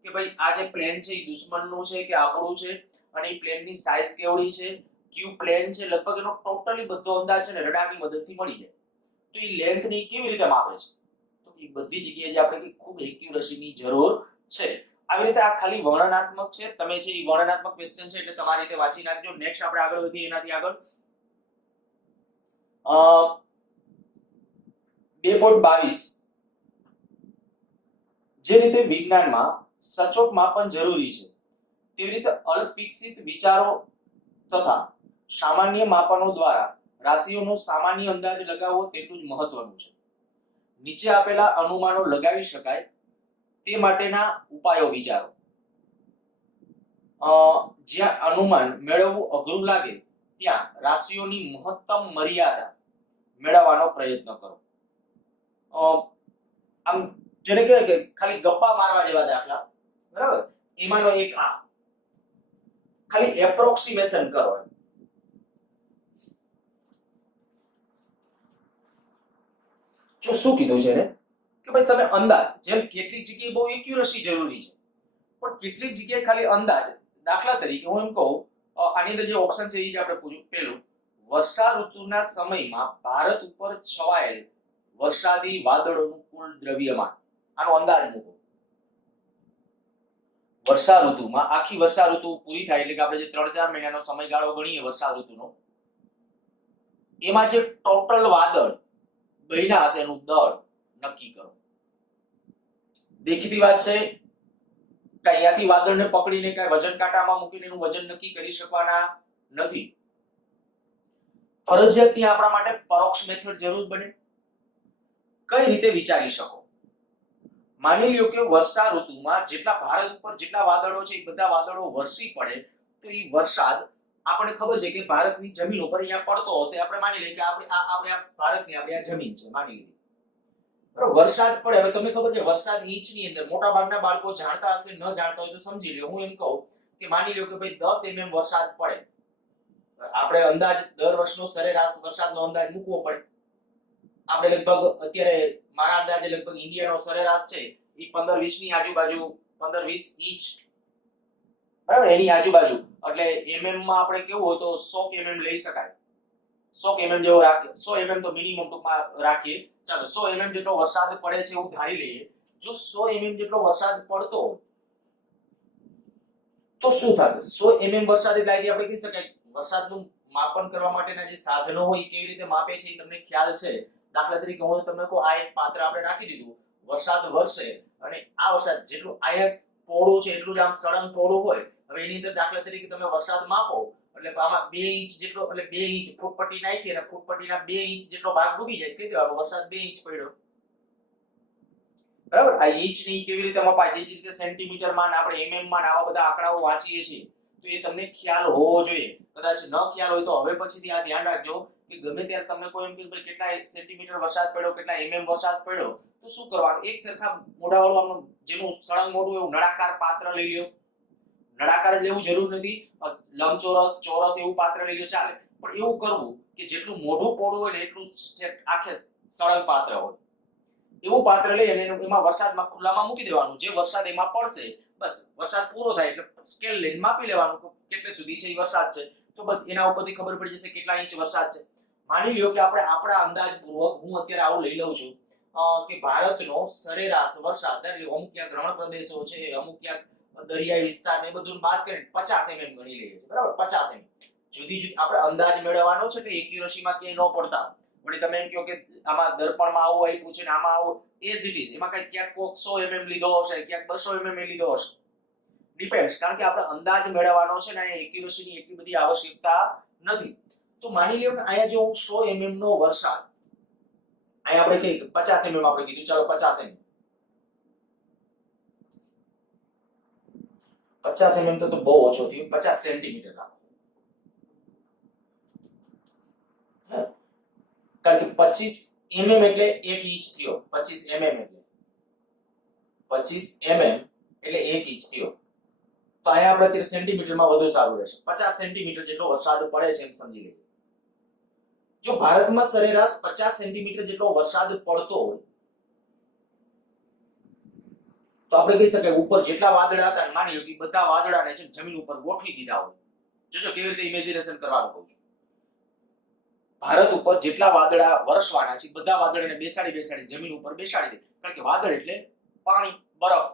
કે ભાઈ આ જે પ્લેન છે એ દુશ્મનનું છે કે આપણું છે, અને એ પ્લેનની સાઈઝ કેવડી છે, ક્યુ પ્લેન છે, લગભગ એનો ટોટલી બધો અંદાજ છે ને રડારની મદદથી મળી જાય. તો એ લેન્થ ને કેવી રીતે માપે છે? તો એ બધી જગ્યાએ જે આપણે ખૂબ એક્યુરસીની જરૂર છે. આવી રીતે આ ખાલી વર્ણનાત્મક છે, તમે જે વર્ણનાત્મક ક્વેશ્ચન છે એટલે તમારી રીતે વાંચી નાખજો. નેક્સ્ટ આપણે આગળ વધીએ એનાથી આગળ 2.22 જે રીતે વિજ્ઞાનમાં સચોટ માપન જરૂરી છે તેવી રીતે અલ્પવિકસિત વિચારો તથા સામાન્ય માપનો દ્વારા રાશિઓનો સામાન્ય અંદાજ લગાવવો તેટલું જ મહત્વનું છે. નીચે આપેલા અનુમાનો લગાવી શકાય તે માટેના ઉપાયો વિચારો. જ્યાં અનુમાન મેળવવું અઘરું લાગે ત્યાં રાશિઓની મહત્તમ મર્યાદા મેળવવાનો પ્રયત્ન કરો. આમ જેને કહેવાય કે ખાલી ગપ્પા મારવા જેવા દાખલા, બરાબર, એમાંનો એક આ ખાલી એપ્રોક્સિમેશન કરો. જો શું કીધું છે ને કે ભાઈ તમે અંદાજ, જેમ કેટલીક જગ્યાએ બહુ એક્યુરસી જરૂરી છે પણ કેટલીક જગ્યાએ ખાલી અંદાજ. દાખલા તરીકે હું એમ કહું, આની અંદર જે ઓપ્શન છે એ જ આપણે પૂછ્યું. પેલું, વર્ષા ઋતુના સમયમાં ભારત ઉપર છવાયેલ વરસાદી વાદળોનું કુલ દ્રવ્યમાન, આનો અંદાજ મૂકો. વર્ષા ઋતુમાં, આખી વર્ષા ઋતુ પૂરી થાય એટલે કે આપણે જે 3-4 મહિનાનો સમયગાળો ગણીએ વર્ષા ઋતુનો, એમાં જે ટોટલ વાદળ બન્યા હશે એનું દળ નક્કી કરો. દેખીતી વાત છે કે અહીંયાથી વાદળને પકડીને કઈ વજન કાંટામાં મૂકીને એનું વજન નક્કી કરી શકવાના નથી. ફરજિયાત ત્યાં આપણા માટે પરોક્ષ મેથડ જરૂર બને. કઈ રીતે વિચારી શકો? માની લ્યો કે વર્ષા ઋતુમાં જેટલા ભારત ઉપર જેટલા વાદળો છે એ બધા વાદળો વરસી પડે તો એ વરસાદ આપણને ખબર છે કે ભારતની જમીન ઉપર અહીંયા પડતો હશે. આપણે માની લઈએ કે આપણે આ ભારતની આપણે આ જમીન છે માની લઈએ. બરાબર, વરસાદ પડે. હવે તમને ખબર છે વરસાદ ઇંચની અંદર મોટા ભાગના બાળકો જાણતા હશે, ન જાણતા હોય તો સમજી લ્યો. હું એમ કહું કે માની લ્યો કે ભાઈ 10 mm વરસાદ પડે. આપણે અંદાજ દર વર્ષનો સરેરાશ વરસાદનો અંદાજ મૂકવો પડે. આપણે લગભગ અત્યારે મારા અંદાજે લગભગ ઇન્ડિયાનો સરેરાશ છે એ 15-20 ની આજુબાજુ 15-20 ઇંચ, બરાબર, એની આજુબાજુ. એટલે mm માં આપણે કેવું હોય તો 100 mm લઈ શકાય. 100 mm જેવો રાખે, 100 mm તો મિનિમમ ટૂંકમાં રાખીએ. ચાલો 100 mm જેટલો વરસાદ પડે છે એવું ધારી લઈએ. જો 100 mm જેટલો વરસાદ પડતો તો શું થશે? 100 mm વરસાદ એટલે આપણે કહી શકાય વરસાદનું માપન કરવા માટેના જે સાધનો હોય એ કેવી રીતે માપે છે એ તમને ખ્યાલ છે. દાખલા તરીકે હું તમને કહું, આ એક પાત્ર આપણે રાખી દીધું, વરસાદ વરસે અને આ વરસાદ જેટલું આયસ પહોળું છે એટલું જ આમ સળંગ પહોળું હોય. હવે એની અંદર દાખલા તરીકે તમે વરસાદ માપો એટલે આમાં 2 ઇંચ જેટલો, એટલે 2 ઇંચ ફૂટપટ્ટી નાખી અને ફૂટપટ્ટીના 2 ઇંચ જેટલો ભાગ ડૂબી જાય. કહી દેવાનો વરસાદ 2 ઇંચ પડ્યો. બરાબર, આ ઇંચ ની કેવી રીતે મપાય છે, જે રીતે સેન્ટીમીટર માં આપણે mm માં આવા બધા આંકડાઓ વાંચીએ છીએ તો એ તમને ખ્યાલ હોવો જોઈએ. કદાચ ન ખ્યાલ હોય તો હવે પછીથી આ ધ્યાન રાખજો કે ગમે ત્યારે તમને કોઈ એમ કે ભાઈ કેટલા સેન્ટીમીટર વરસાદ પડ્યો, કેટલા mm વરસાદ પડ્યો, તો શું કરવાનું? એક સરખા મોઢાવાળું જેનું સળંગ મોઢું એવું નળાકાર પાત્ર લઈ લ્યો. નળાકાર જ લેવું જરૂર નથી, લંબચોરસ, ચોરસ એવું પાત્ર લઈ લ્યો ચાલે. પણ એવું કરવું કે જેટલું મોઢું પહોળું હોય ને એટલું આખે સળંગ પાત્ર હોય એવું પાત્ર લઈ અને એમાં વરસાદમાં ખુલ્લામાં મૂકી દેવાનું. જે વરસાદ એમાં પડશે બસ વરસાદ પૂરો થાય એટલે સ્કેલ લઈને માપી લેવાનું કેટલે સુધી છે એ વરસાદ છે. તો બસ એના ઉપરથી ખબર પડી જશે કેટલા ઇંચ વરસાદ છે. માની લ્યો કે આપણે આપણા અંદાજ પૂર્વક હું અત્યારે આવું લઈ લઉં છું કે ભારતનો સરેરાશ વરસાદ અમુક ક્યાંક રણ પ્રદેશો છે, અમુક ક્યાંક દરિયાઈ વિસ્તાર ને બધું બાદ કરીને 50 mm ગણી લઈએ છીએ. બરાબર, 50 mm જુદી જુદી આપણે અંદાજ મેળવવાનો છે એટલે એક્યુરસીમાં ક્યાંય ન પડતા. વળી તમે એમ કહો કે આમાં દર્પણમાં આવું આપ્યું છે ને આમાં આવું એઝ ઇટ ઇઝ, એમાં કઈ ક્યાંક 100 mm લીધો હશે, ક્યાંક 200 mm લીધો હશે, ડિપેન્ડ્સ. કારણ કે આપણે અંદાજ મેળવવાનો છે ને એક્યુરસીની એટલી બધી આવશ્યકતા નથી. તો માની લ્યો કે અહીંયા જો 100 mm નો વરસાદ, અહીંયા આપણે કઈ 50 mm આપણે કીધું, ચાલો 50 mm, 50 mm તો બહુ ઓછો થયું, 50 સેન્ટીમીટર રાખો. કારણ કે 25 mm એટલે 1 ઇંચ થયો. 25 mm એટલે 25 mm એટલે 1 ઇંચ થયો. તો અહીંયા આપણે અત્યારે સેન્ટીમીટરમાં વધુ સારું રહેશે. 50 સેન્ટીમીટર જેટલો વરસાદ પડે છે એમ સમજી લઈએ. જો ભારતમાં સરેરાશ 50 સેન્ટીમીટર જેટલો વરસાદ પડતો હોય તો આપણે કહી શકાય ઉપર જેટલા વાદળા હતા માની લો કે બધા વાદળાને છે જમીન ઉપર ગોઠવી દીધા હોય. જોજો કેવી રીતે ઇમેજિનેશન કરવાનું કહું છું. ભારત ઉપર જેટલા વાદળા વરસવાના છે બધા વાદળાને બેસાડી જમીન ઉપર બેસાડી દે. કારણ કે વાદળ એટલે પાણી, બરફ,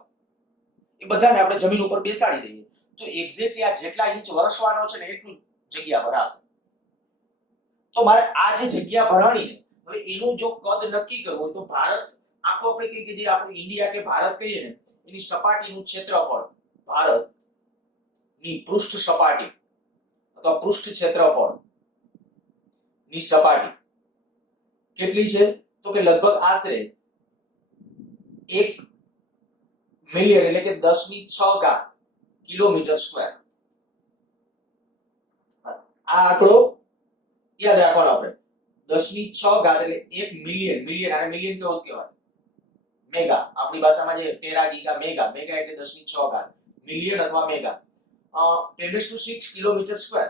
એ બધાને આપણે જમીન ઉપર બેસાડી દઈએ તો એક્ઝેક્ટલી આ જેટલા ઇંચ વરસવાનો છે ને એટલું જગ્યા ભરાશે. તો મારે આ જે જગ્યા ભરાણીને હવે એનું જો કદ નક્કી કરવું હોય તો ભારત આખો આપણે કહીએ કે જે આપણે ઇન્ડિયા કે ભારત કહીએ ને એની સપાટીનું ક્ષેત્રફળ, ભારતની પૃષ્ઠ સપાટી અથવા પૃષ્ઠ ક્ષેત્રફળ ની સપાટી કેટલી છે તો કે લગભગ આશરે 1 મિલિયન એટલે કે 10⁶ કિલોમીટર સ્ક્વેર. આ આંકડો યાદ રાખવાનો આપણે. 10⁶ એટલે 1 મિલિયન, મિલિયન અને મિલિયન કેવું કહેવાય? મેગા. આપણી ભાષામાં જે ટેરા, ગીગા, મેગા, મેગા એટલે 10⁶, મિલિયન અથવા મેગા. 10⁶ kilometre square.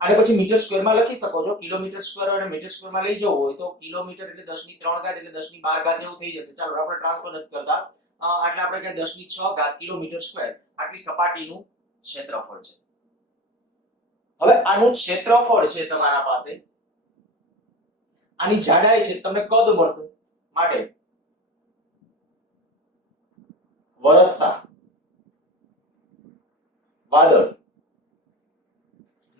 અને પછી મીટર સ્ક્વેરમાં લખી શકો છો. કિલોમીટર સ્ક્વેર અને મીટર સ્ક્વેરમાં લઈ જવું હોય તો કિલોમીટર એટલે 10⁻³ એટલે 10⁻12 જેવું થઈ જશે. ચાલો આપણે ટ્રાન્સફર નથી કરતા, એટલે આપણે કે 10⁶ કિલોમીટર સ્ક્વેર આટલી સપાટીનું ક્ષેત્રફળ છે. હવે આનું ક્ષેત્રફળ છે તમારા પાસે, આની જાડાઈ છે, તમને કદ મળશે. માટે વરસતા વાદળ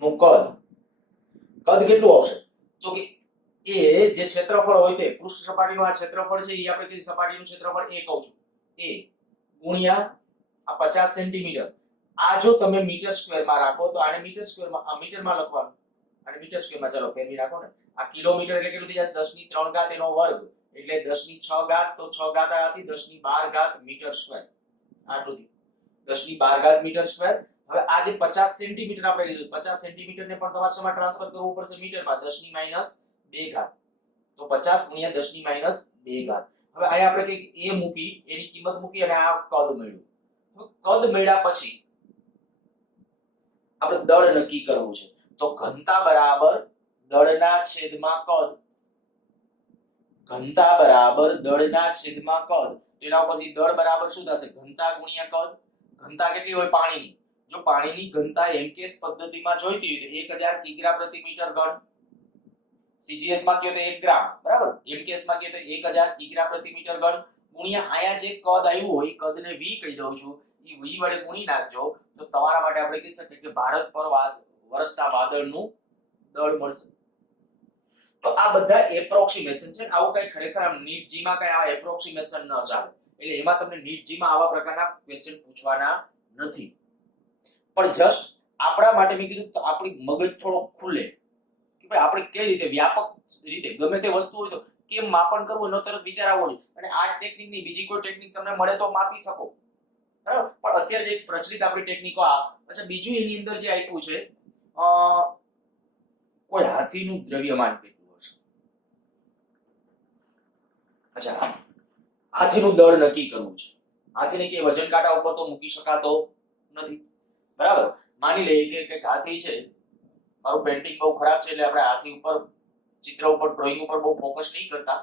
નું કદ કેટલું આવશે તો કે એ જે ક્ષેત્રફળ હોય તે પૃષ્ઠ સપાટીનું આ ક્ષેત્રફળ છે એ આપણે કઈ સપાટીનું ક્ષેત્રફળ એ કહું છું, એ ગુણ્યા આ 50 સેન્ટીમીટર. આ જો તમે મીટર સ્ક્વેરમાં રાખો તો આને મીટર સ્ક્વેરમાં, આ મીટરમાં લખવાનું. અને મીટર સ્ક્વેરમાં ચાલો ફેરવી નાખો ને, આ કિલોમીટર એટલે કેટલું થઈ જશે 10 ની 3 ઘાત એનો વર્ગ એટલે 10 ની 6 ઘાત, તો 6 ઘાત આવી 10 ની 12 ઘાત મીટર સ્ક્વેર, આટલું થયું 10 ની 12 ઘાત મીટર સ્ક્વેર. હવે આ જે 50 સેન્ટીમીટર આપણે લીધું, 50 સેન્ટીમીટર ને પણ તમારે શેમાં ટ્રાન્સફર કરવું પડશે મીટરમાં, 10 ની -2 ઘાત, તો 50 ગુણ્યા 10 ની -2 ઘાત. હવે અહીંયા આપણે કંઈક a મૂકી, એની કિંમત મૂકી અને આ કદ મળ્યું. તો કદ મળ્યા પછી આપણે દળ નક્કી કરવું છે, તો ઘનતા બરાબર દળના છેદમાં કદ, ઘનતા બરાબર દળના છેદમાં કદ. એના ઉપરથી દળ બરાબર શું થશે, ઘનતા ગુણ્યા કદ. ઘનતા કેટલી હોય પાણીની, જો પાણીની ઘનતા એમકેએસ પદ્ધતિમાં જોઈતી હોય તો 1000 કિગ્રા પ્રતિ મીટર ઘન, સીજીએસ માં કહ્યું તો 1 ગ્રામ, બરાબર, એમકેએસ માં કહ્યું તો 1000 કિગ્રા પ્રતિ મીટર ઘન ગુણ્યા આયા જે કદ આવ્યું હોય, કદને v કહી દઉં છું, ઈ v વડે ગુણી નાખજો તો તમારા માટે આપણે કહી શકીએ કે ભારત પર વરસતા વાદળનું દળ મળશે. તો આ બધા એપ્રોક્સિમેશન છે, આવું કઈ ખરેખર આમ નીટ જી માં કઈ આ એપ્રોક્સિમેશન ન ચાલે, એટલે એમાં તમને નીટ જી માં આવા પ્રકારના ક્વેશ્ચન પૂછવાના નથી. પણ જસ્ટ આપણા માટે મેં કીધું તો આપણી મગજ થોડો ખુલે કે ભાઈ આપણે કઈ રીતે વ્યાપક રીતે ગમે તે વસ્તુ હોય તો કેમ માપન કરવું એનો તરત વિચાર આવવો જોઈએ, અને આ ટેકનિક ની બીજી કોઈ ટેકનિક તમને મળે તો માપી શકો, બરાબર. પણ અત્યારે જે પ્રચલિત આપણી ટેકનિકો અચ્છા બીજું એની અંદર જે આપ્યું છે કોઈ હાથીનું દ્રવ્યમાન કેટલું હશે. અચ્છા હાથીનું દળ નક્કી કરવું છે, હાથીને કે વજન કાંટા ઉપર તો મૂકી શકાતો નથી, બરાબર. માની લઈએ કે એક હાથી છે, મારું પેન્ટિંગ બહુ ખરાબ છે એટલે આપણે હાથી ઉપર ચિત્ર ઉપર ડ્રોઈંગ ઉપર બહુ ફોકસ નહીં કરતા.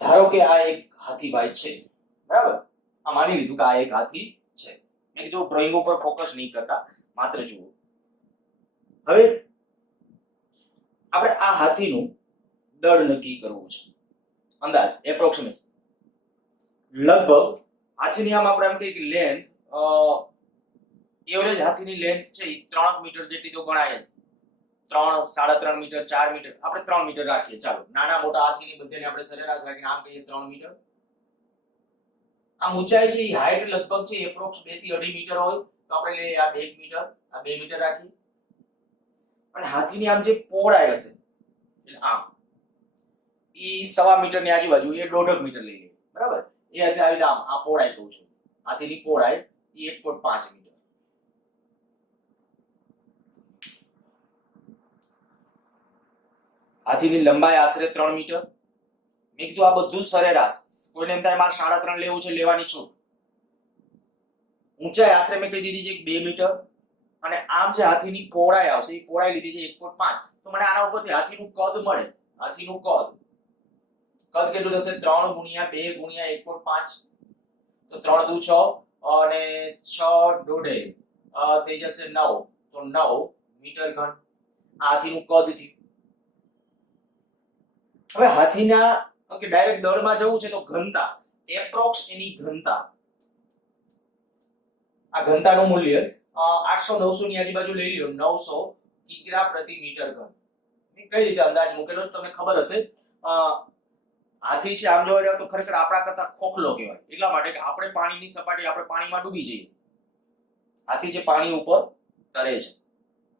ધારો કે આ એક હાથીભાઈ છે, બરાબર. આ માની લીધું કે આ એક હાથી છે, મેં કીધું ડ્રોઈંગ ઉપર ફોકસ નહીં કરતા, માત્ર જુઓ. હવે આપણે આ હાથીનું દળ નક્કી કરવું છે, અંદાજ એપ્રોક્સિમેશન. લગભગ હાથીની આમ આપણે એમ કહીએ કે લેન્થ, એવરેજ હાથીની લેન્થ છે એ 3 મીટર જેટલી તો ગણાય જ, 3, 3.5 મીટર, 4 મીટર, આપણે 3 મીટર રાખીએ ચાલો. નાના મોટા હાથીની બધાને આપણે સરેરાશ રાખીને આમ કહીએ 3 મીટર. આ ઊંચાઈ છે એ હાઈટ લગભગ છે એપ્રોક્સ 2 થી 2.5 મીટર હોય તો આપણે લઈએ આ 1 મીટર, આ 2 મીટર રાખીએ. અને હાથીની આમ જે પહોળાઈ હશે એટલે આમ ઈ 1.5 મીટર ની આજુબાજુ, એ 1.5 મીટર લઈ લઈએ, બરાબર. એ એટલે આવી આમ આ પહોળાઈ કહું છું, હાથીની પહોળાઈ એ 1.5 મીટર. હાથીની લંબાઈ આશરે 3 મીટર. મેં કીધું આ બધું સરેરાશ, કોઈને એમ થાય મારે 3.5 લેવું છે, લેવાની છૂટ. ઊંચાઈ આશરે મેં કહી દીધી છે 2 મીટર, અને આમ જે હાથીની પહોળાઈ આવશે એ પહોળાઈ લીધી છે 1.5. તો મને આના ઉપરથી હાથીનું કદ મળે, હાથીનું કદ કેટલું થશે 3 ગુણ્યા 2 ગુણ્યા 1.5, તો 3 દુ 6 અને 6 દોઢે થઈ જશે 9, તો 9 મીટર ઘન હાથીનું કદ થયું. હવે હાથીના ઓકે ડાયરેક્ટ દળમાં જવું છે તો ઘનતા એપ્રોક્સ એની ઘનતા, આ ઘનતાનું મૂલ્ય 800 900 ની આજુબાજુ લઈ લ્યો, 900 કિગ્રા પ્રતિ મીટર ઘન. કઈ રીતે અંદાજ મૂકેલો છે તમને ખબર હશે. હાથી છે આમ જોવા જાવ તો ખરેખર આપણા કરતા ખોખલો કહેવાય, એટલા માટે કે આપણે પાણીની સપાટી, આપણે પાણીમાં ડૂબી જઈએ. હાથી છે પાણી ઉપર તરે છે,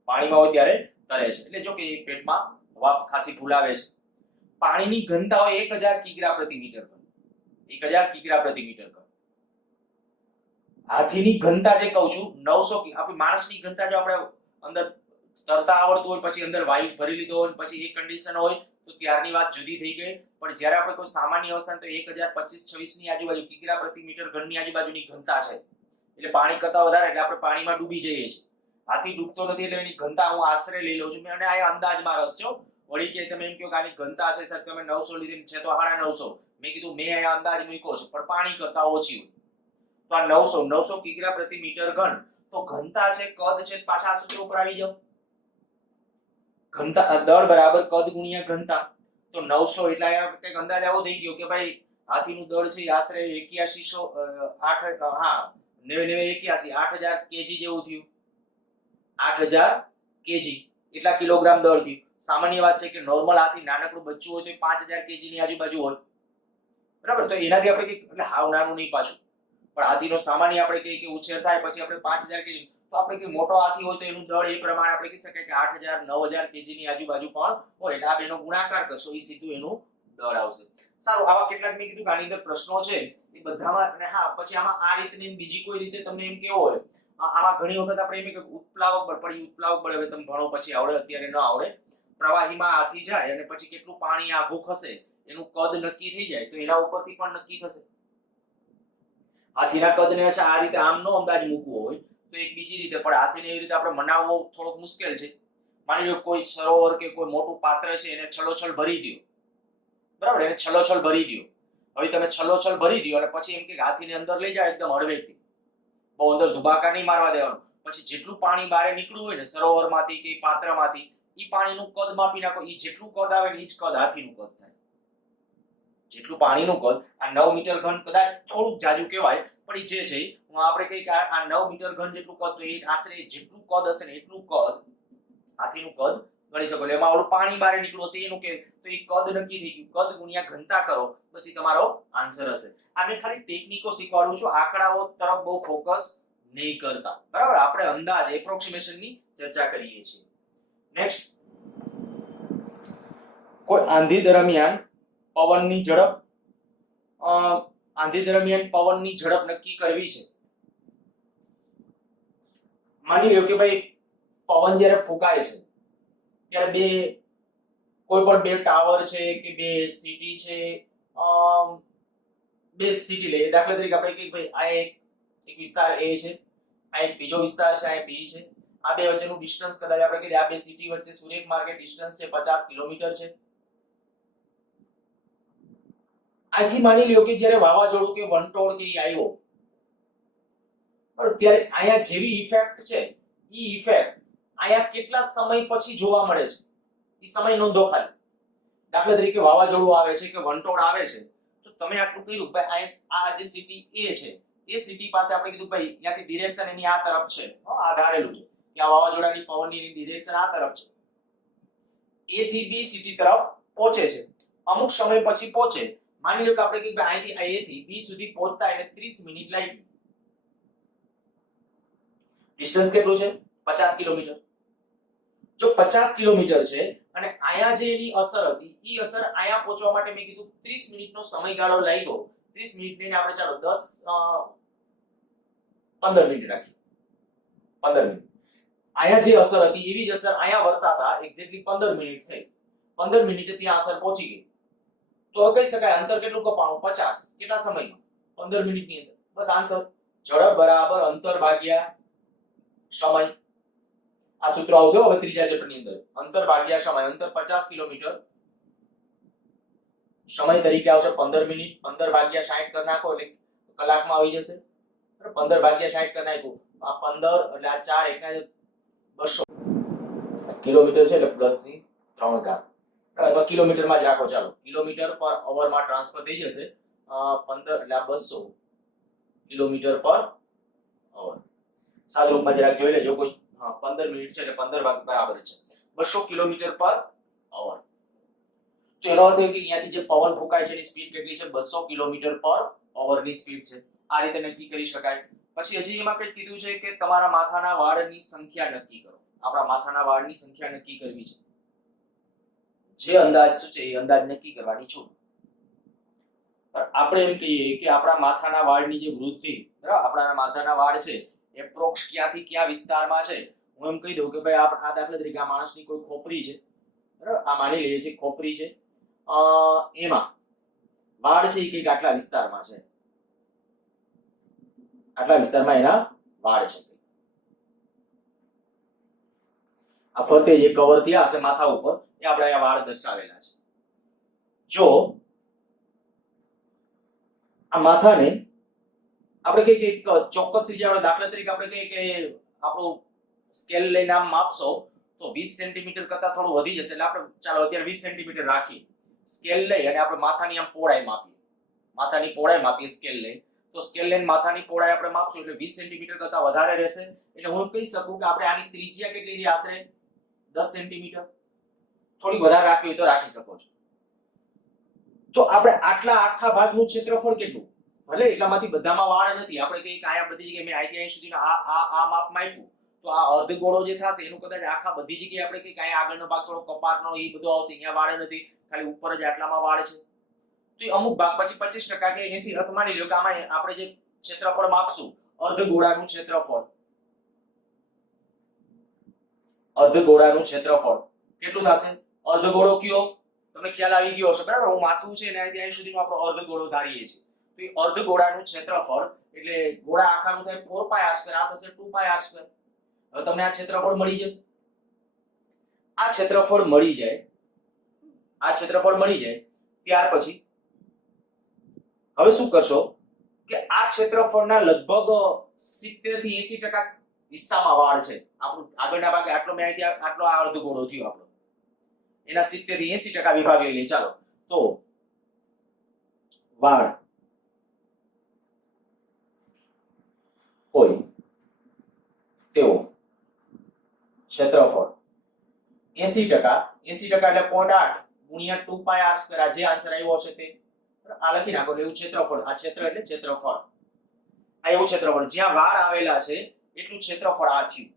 પાણીમાં હોય ત્યારે તરે છે, એટલે જો કે પેટમાં હવા ખાસી ફૂલાવે છે. પાણીની ઘનતા હોય 1000 કિગ્રા પ્રતિ મીટર ઘન, 1000 કિગ્રા પ્રતિ મીટર ઘન. હાથીની ઘનતા જે કહું છું 900, આપણી માણસની ઘનતા જો આપણે અંદર તરતા આવડતું હોય, પછી અંદર વાયુ ભરી લીધો હોય, પછી એ કન્ડિશન હોય તો ત્યારની વાત જુદી થઈ ગઈ. પણ જ્યારે આપણે કોઈ સામાન્ય અવસ્થા તો 1025-26 ની આજુબાજુ કિગ્રા પ્રતિ મીટર ઘનની આજુબાજુની ઘનતા છે, એટલે પાણી કરતા વધારે, એટલે આપણે પાણીમાં ડૂબી જઈએ છીએ. હાથી ડૂબતો નથી એટલે એની ઘનતા હું આશરે લઈ લઉં છું, અને આ અંદાજમાં રસ છે. વળી કે તમે એમ કહો કે આની ઘનતા છે સર તમે 900 લીધી છે તો 950, મેં કીધું મેં અહીંયા અંદાજ મૂક્યો છે પણ પાણી કરતા ઓછી હોય, તો આ 900 કિગ્રા પ્રતિ મીટર ઘન. તો ઘનતા છે, કદ છે, પાછા આ સૂત્ર ઉપર આવી જાવ. ઘનતા દળ બરાબર કદ ગુણ્યા ઘનતા, તો 900 એટલે કંઈક અંદાજ આવો થઈ ગયો કે ભાઈ હાથીનું દળ છે આશરે 8100, 81 8000 કેજી જેવું થયું, 8000 કેજી એટલા કિલોગ્રામ દળ થયું. સામાન્ય વાત છે કે નોર્મલ હાથી નાનકડું બચ્ચું હોય તો 5000 કેજી ની આજુબાજુ હોય, બરાબર. તો એનાથી આપણે એટલે હાવ નાનું નહીં પાછું, પણ હાથીનો સામાન્ય આપણે કહીએ કે ઉછેર થાય પછી આપણે 5000 કેજી, તો આપણે કે મોટો હાથી હોય તો એનું દળ એ પ્રમાણે આપણે કહી શકાય કે 8000 9000 કેજી ની આજુબાજુ પણ હોય. એટલે આ બેનો ગુણાકાર કરશો એ સીધું એનું દળ આવશે. સારું, આવા કેટલાક મેં કીધું કે આની અંદર પ્રશ્નો છે એ બધામાં. અને હા, પછી આમાં આ રીતની બીજી કોઈ રીતે તમને એમ કેવો હોય, આમાં ઘણી વખત આપણે એમ કે ઉત્પ્લાવક બળ, પણ ઉત્પ્લાવક બળ હવે તમે ભણો પછી આવડે, અત્યારે ન આવડે. પ્રવાહીમાં હાથી જાય અને પછી કેટલું પાણી આઘું ખસે એનું કદ નક્કી થઈ જાય, તો એના ઉપરથી પણ નક્કી થશે. હાથીના કદને આ રીતે આમ નો અંદાજ મૂકવો હોય તો એક બીજી રીતે, પણ હાથીને એવી રીતે આપણે મનાવવો થોડોક મુશ્કેલ છે. માની લો કોઈ સરોવર કે કોઈ મોટું પાત્ર છે એને છલોછલ ભરી દો, બરાબર, એને છલોછલ ભરી દો. હવે તમે છલોછલ ભરી દો અને પછી એમ કે હાથીને અંદર લઈ જાઓ એકદમ હળવેથી, બહુ અંદર ધુબાકા નહીં મારવા દેવાનું. પછી જેટલું પાણી બહાર નીકળ્યું હોય ને સરોવરમાંથી કે પાત્રમાંથી, ઈ પાણીનું કદ માપી નાખો. ઈ જેટલું કદ આવે ને ઈ જ કદ હાથીનું કદ થાય. જેટલું પાણીનું કદ, આ 9 મીટર ઘન કદાચ થોડુંક જાજુ કહેવાય, પણ ઈ જે છે આપણે કહીએ કે આ 9 મીટર ઘન જેટલું કદ, તો એ આશરે જેટલું કદ હશે ને એટલું કદ હાથીનું કદ ગણી શકો. એમાં ઓલું પાણી બહાર નીકળ્યું હશે એનું કે, તો એ કદ નક્કી થઈ ગયું. કદ ગુણ્યા ઘનતા કરો, બસ એ તમારો આન્સર હશે. આ મેં ખાલી ટેકનિકો શીખવાડું છું, આંકડાઓ તરફ બહુ ફોકસ નહીં કરતા, બરાબર. આપણે અંદાજ એપ્રોક્સિમેશન ની ચર્ચા કરીએ છીએ. નેક્સ્ટ, કોઈ આંધી દરમિયાન પવનની ઝડપ, આંધી દરમિયાન પવનની ઝડપ નક્કી કરવી છે. માની લો કે ભાઈ પવન જ્યારે ફૂંકાય છે ત્યારે કોઈ પણ બે ટાવર છે કે બે સિટી છે, બે સિટી લઈએ દાખલા તરીકે, આપણે કહીએ ભાઈ આ એક વિસ્તાર A છે, આ એક બીજો વિસ્તાર છે, આ B છે. આ બે વચ્ચેનું ડિસ્ટન્સ કદાચ આપણે કહીએ આ બે સિટી વચ્ચે સૂર્ય માર્ગે ડિસ્ટન્સ છે 50 કિલોમીટર છે. આથી માની લ્યો કે જ્યારે વાવાઝોડું કે વંટોળ કે આવ્યો, પણ ત્યારે આયા જેવી ઇફેક્ટ છે ઈ ઇફેક્ટ આયા કેટલા સમય પછી જોવા મળે છે, ઈ સમય નોંધો ખાલી. દાખલા તરીકે વાવાઝોડું આવે છે કે વંટોળ આવે છે, તો તમે આટલું કહ્યું ભાઈ આ જે સિટી A છે એ સિટી પાસે આપણે કીધું ભાઈ ત્યાંથી ડિરેક્શન એની આ તરફ છે, આ ધારેલું છે કે આ વાવાઝોડાની પવનની ડિરેક્શન આ તરફ છે. A થી B સિટી તરફ પહોંચે છે, અમુક સમય પછી પહોંચે. માની લો કે આપણે કહીએ અહીંથી A થી B સુધી પહોંચતા એને 30 મિનિટ લાગી. ડિસ્ટન્સ કેટલું છે? 50 કિલોમીટર. જો 50 કિલોમીટર છે અને આયા જે એની અસર હતી ઈ અસર આયા પહોંચવા માટે મેં કીધું 30 મિનિટનો સમયગાળો લાગ્યો. 30 મિનિટને આપણે ચાલો 15 મિનિટ રાખીએ. 15 મિનિટ. આયા જે અસર હતી એવી જ અસર આયા વર્તાતા એક્ઝેક્ટલી 15 મિનિટ થઈ. 15 મિનિટે ત્યાં અસર પહોંચી ગઈ. તો કહી શકાય અંતર કેટલું કપાણું? 50. કેટલા સમયમાં? 15 મિનિટની અંદર. બસ આન્સર ઝડપ બરાબર અંતર ભાગ્યા સમય. આ સૂત્ર આવશે હવે ત્રીજા ચેપ્ટરની અંદર. અંતર ભાગ્યા સમય. અંતર 50 કિલોમીટર, સમય તરીકે આવશે 15 મિનિટ. 15 ભાગ્યા 60 કરી નાખો એટલે કલાકમાં આવી જશે. 15 ભાગ્યા 60 કરી નાખો, આ 15 એટલે આ 4 એકના 200 કિલોમીટર છે એટલે પ્લસ ની 3 ઘાત, અથવા કિલોમીટરમાં જ રાખો ચાલો. કિલોમીટર પર અવર માં ટ્રાન્સફર થઈ જશે. 15 એટલે આ 200 કિલોમીટર પર અવર. સાદું રૂપમાં જરાક જોઈ લેજો કોઈ. હા, 15 મિનિટ છે એટલે 15 ભાગ બરાબર છે 200 કિલોમીટર પર અવર. તો એનો અર્થ એ કે અહીંયાથી જે પવન ફૂંકાય છે એની સ્પીડ કેટલી છે? 200 કિલોમીટર પર અવર ની સ્પીડ છે. આ રીતે નક્કી કરી શકાય. પછી હજી એમાં કંઈક કીધું છે કે તમારા માથાના વાળની સંખ્યા નક્કી કરો. આપણા માથાના વાળની સંખ્યા નક્કી કરવી છે. જે અંદાજ શું છે એ અંદાજ નક્કી કરવાની છૂટ. આપણે એમ કહીએ કે આપણા માથાના વાળની જે વૃદ્ધિ, બરાબર, આપણા માથાના વાળ છે એપ્રોક્સ ક્યાંથી ક્યાં વિસ્તારમાં છે. હું એમ કહી દઉં કે ભાઈ આ દાખલા તરીકે આ માણસની કોઈ ખોપરી છે, બરાબર, આ માની લઈએ છીએ ખોપરી છે, એમાં વાળ છે એ કંઈક આટલા વિસ્તારમાં છે, આટલા વિસ્તારમાં એના વાળ છે. આ ફરતે જે કવર થયા હશે માથા ઉપર એ આપણે અહીંયા વાળ દર્શાવેલા છે. જો આ માથાને આપણે કહીએ કે ચોક્કસ ત્રિજ્યા, દાખલા તરીકે આપણે કહીએ કે આપણું સ્કેલ લઈને આમ માપશો તો 20 સેન્ટીમીટર કરતા થોડું વધી જશે. એટલે આપણે ચાલો અત્યારે 20 સેન્ટીમીટર રાખીએ. સ્કેલ લઈ અને આપણે માથાની આમ પહોળાઈ માપીએ, માથાની પહોળાઈ માપીએ સ્કેલ લઈ, તો સ્કેલ લાઈન માથાની પહોળાઈ આપણે માપશું એટલે 20 સેન્ટીમીટર કરતા વધારે રહેશે એટલે હું કહી શકું કે આપણે આની ત્રિજ્યા કેટલી રહી આશરે 10 સેન્ટીમીટર થોડી વધારે રાખવી હોય તો રાખી શકો છો તો આપણે આટલા આખા ભાગનું ક્ષેત્રફળ કેટલું ભલે એટલામાંથી બધામાં વાળ નથી આપણે કઈ આયા બધી જગ્યાએ મેં અહીંથી અહીં સુધીના આ માપ માપ્યું તો આ અર્ધગોળો જે થશે એનું કદાચ આખા બધી જગ્યાએ આપણે કઈ કાંઈ આગળનો ભાગ થોડો કપાટનો એ બધો આવશે અહીંયા વાળ નથી ખાલી ઉપર જ આટલામાં વાળ છે તો એ અમુક ભાગ પછી 25% કે 80 રક માની લ્યો કે આમાં આપણે જે ક્ષેત્રફળ માપશું અર્ધગોળાનું ક્ષેત્રફળ કેટલું થશે અર્ધગોળો કયો તમને ખ્યાલ આવી ગયો હશે બરાબર હું માથું છે ને ત્યાં સુધીનો આપણો અર્ધગોળો ધારીએ છીએ તો એ અર્ધગોળાનું ક્ષેત્રફળ એટલે ગોળા આખાનું થાય 4 πr સ્ક્વેર આ થશે 2 πr સ્ક્વેર હવે તમને આ ક્ષેત્રફળ મળી જશે આ ક્ષેત્રફળ મળી જાય ત્યાર પછી હવે શું કરશો કે આ ક્ષેત્રફળના લગભગ 70 થી 80% હિસ્સામાં વાળ છે આપણું આગળના ભાગે આટલો મેં અહીંથી આટલો આ અર્ધગોળો થયો આપણો એના 70 થી 80% વિભાગ લઈ લઈએ ચાલો તો વાળ હોય તેવો ક્ષેત્રફળ 80% એટલે 0.8 ગુણ્યા 2 π r સ્ક્વેર આ જે આન્સર આવ્યો હશે તે આ લખી નાખો એટલે એવું ક્ષેત્રફળ આ ક્ષેત્ર એટલે ક્ષેત્રફળ આ એવું ક્ષેત્રફળ જ્યાં વાળ આવેલા છે એટલું ક્ષેત્રફળ આ થયું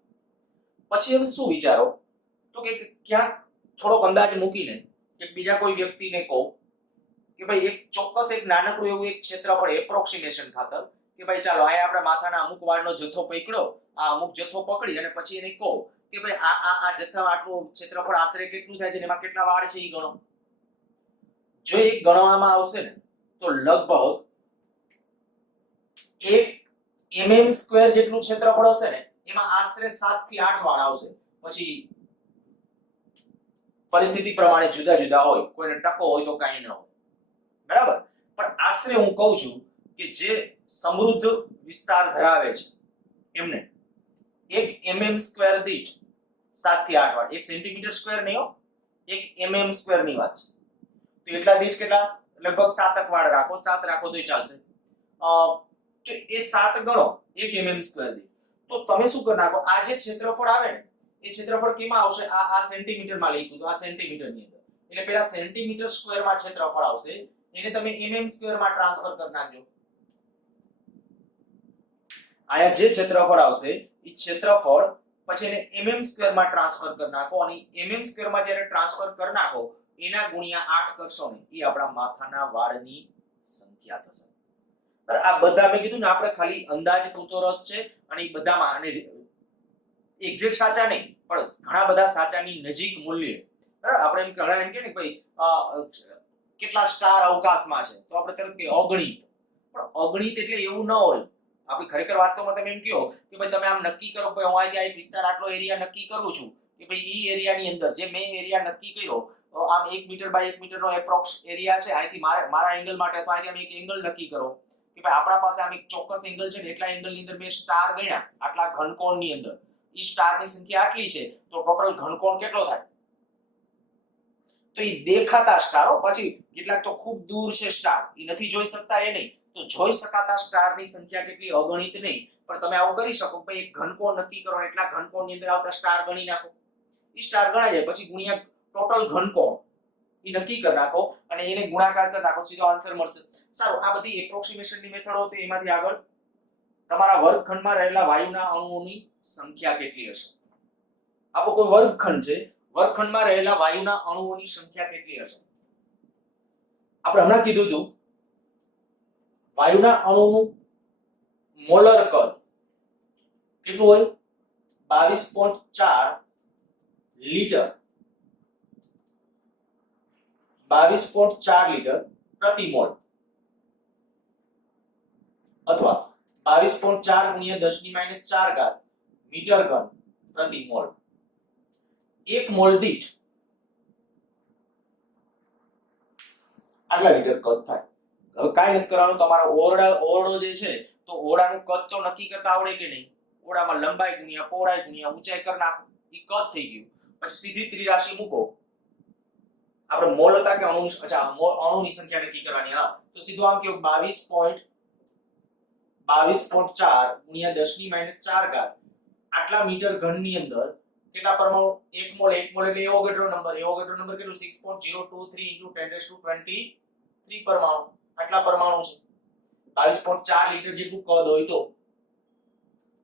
પછી હવે શું વિચારો તો કે ક્યાં થોડોક અંદાજ મૂકીને કે બીજા કોઈ વ્યક્તિને કહો કે ભાઈ એક ચોક્કસ એક નાનકડું એવું એક ક્ષેત્રફળ એપ્રોક્સિમેશન ખાતર કે ભાઈ ચાલો આ આપણે માથાના અમુક વાળનો જથ્થો પકડ્યો આ અમુક જથ્થો પકડી અને પછી એને કહો કે ભાઈ આ જથ્થામાં આટલું ક્ષેત્રફળ આશરે કેટલું થાય છે અને એમાં કેટલા વાળ છે એ ગણો જો એક ગણવામાં આવશે ને તો લગભગ 1 mm સ્ક્વેર જેટલું ક્ષેત્રફળ હશે ને એમાં આશરે 7 થી 8 વાળ આવશે પછી પરિસ્થિતિ પ્રમાણે જુદા જુદા હોય કોઈને ટકો હોય તો કાંઈ ન હોય બરાબર પણ આશરે હું કહું છું કે જે સમૃદ્ધ વિસ્તાર ધરાવે છે એમને 1 mm સ્ક્વેર દીઠ 7 થી 8 વાળ 1 સેન્ટીમીટર સ્ક્વેર નહીં હો 1 mm સ્ક્વેર ની વાત છે તો એટલા દીઠ કેટલા લગભગ 7 વાળ રાખો 7 રાખો તોય ચાલશે તો એ 7 ગણો 1 mm સ્ક્વેર દીઠ તો તમે શું કરી નાખો આ જે ક્ષેત્રફળ આવે ને એ ક્ષેત્રફળ કેમાં આવશે આ સેન્ટીમીટર માં લખ્યું તો આ સેન્ટીમીટર ની અંદર એટલે પેલા સેન્ટીમીટર સ્ક્વેર માં ક્ષેત્રફળ આવશે એને તમે mm સ્ક્વેર માં ટ્રાન્સફર કરી નાખજો આયા જે ક્ષેત્રફળ આવશે એ ક્ષેત્રફળ પછી એને mm સ્ક્વેર માં ટ્રાન્સફર કરી નાખો અને mm સ્ક્વેર માં જ્યારે ટ્રાન્સફર કરી નાખો એના ગુણ્યા 8 કરશો ને એ આપણા માથાના વાળની સંખ્યા થશે પર આ બધા મેં કીધું ને આપણે ખાલી અંદાજ પૂરતો રસ છે અને એ બધામાં અને એક્ઝેક્ટ સાચા નહીં પણ ઘણા બધા સાચાની નજીક મૂલ્ય બરાબર આપણે એમ ઘણા એમ કે ને ભાઈ કેટલા સ્ટાર અવકાશમાં છે તો આપણે તરત કે અગણિત પણ અગણિત એટલે એવું ન હોય આપણે ખરેખર વાસ્તવમાં તમે એમ કહો કે ભાઈ તમે આમ નક્કી કરો કે હું આ એક વિસ્તાર આટલો એરિયા નક્કી કરું છું કે ભાઈ ઈ એરિયાની અંદર જે મેં એરિયા નક્કી કર્યો આમ 1 મીટર બાય 1 મીટરનો એપ્રોક્સ એરિયા છે અહીંથી મારા એંગલ માટે તો અહીંથી અમે એક એંગલ નક્કી કરો કે ભાઈ આપણા પાસે આમ એક ચોક્કસ એંગલ છે ને એટલા એંગલની અંદર મેં સ્ટાર ગણ્યા આટલા ઘનકોણની અંદર ઈ સ્ટારની સંખ્યા આટલી છે તો ટોટલ ઘનકોણ કેટલો થાય તો ઈ દેખાતા સ્ટારો પછી કેટલાક તો ખૂબ દૂર છે સ્ટાર ઈ નથી જોઈ શકતા એ નહીં તો જોઈ શકાતા સ્ટારની સંખ્યા કેટલી અગણિત નહીં પણ તમે આવું કરી શકો ભાઈ એક ઘનકોણ નક્કી કરો એટલા ઘનકોણની અંદર આવતા સ્ટાર ગણી નાખો ઈ સ્ટાર ગણાય જાય પછી ગુણ્યા ટોટલ ઘનકોણ ઈ નક્કી કરી નાખો અને એને ગુણાકાર કરી નાખો સીધો આન્સર મળશે સારું આ બધી એપ્રોક્સિમેશનની મેથડો હતી એમાંથી આગળ તમારા વર્ગખંડમાં રહેલા વાયુના અણુઓની સંખ્યા કેટલી હશે આપણો કોઈ વર્ગખંડ છે વર્ગખંડમાં રહેલા વાયુના અણુઓની સંખ્યા કેટલી હશે આપણે હમણાં કીધું હતું વાયુના અણુનું મોલર કદ કેટલું હોય 22.4 લીટર 22.4 લીટર પ્રતિ મોલ અથવા 22.4 ગુણ્યા 10 - 4 મીટર ઘન પ્રતિ મોલ એક મોલ દીઠ આટલા લીટર કદ થાય હવે કાઈ નથી કરવાનું તમારો ઓરડો જે છે તો ઓરડાનું કદ તો નક્કી કરતા આવડે કે નહીં ઓરડામાં લંબાઈ ગુણ્યા પહોળાઈ ગુણ્યા ઊંચાઈ કરી નાખો ઈ કદ થઈ ગયું પછી સીધી ત્રિરાશી મૂકો આપણે મોલ હતા કે અણુની અણુની સંખ્યા નક્કી કરવાની હા તો સીધું આમ કે 22.4 22.4 ગુણ્યા 10⁻⁴ આટલા મીટર ઘનની અંદર કેટલા પરમાણુ? 1 મોલ એટલે એવોગેડ્રો નંબર કેટલું? 6.023 * 1023 પરમાણુ. આટલા પરમાણુ છે. 22.4 લીટર જેટલું કદ હોય તો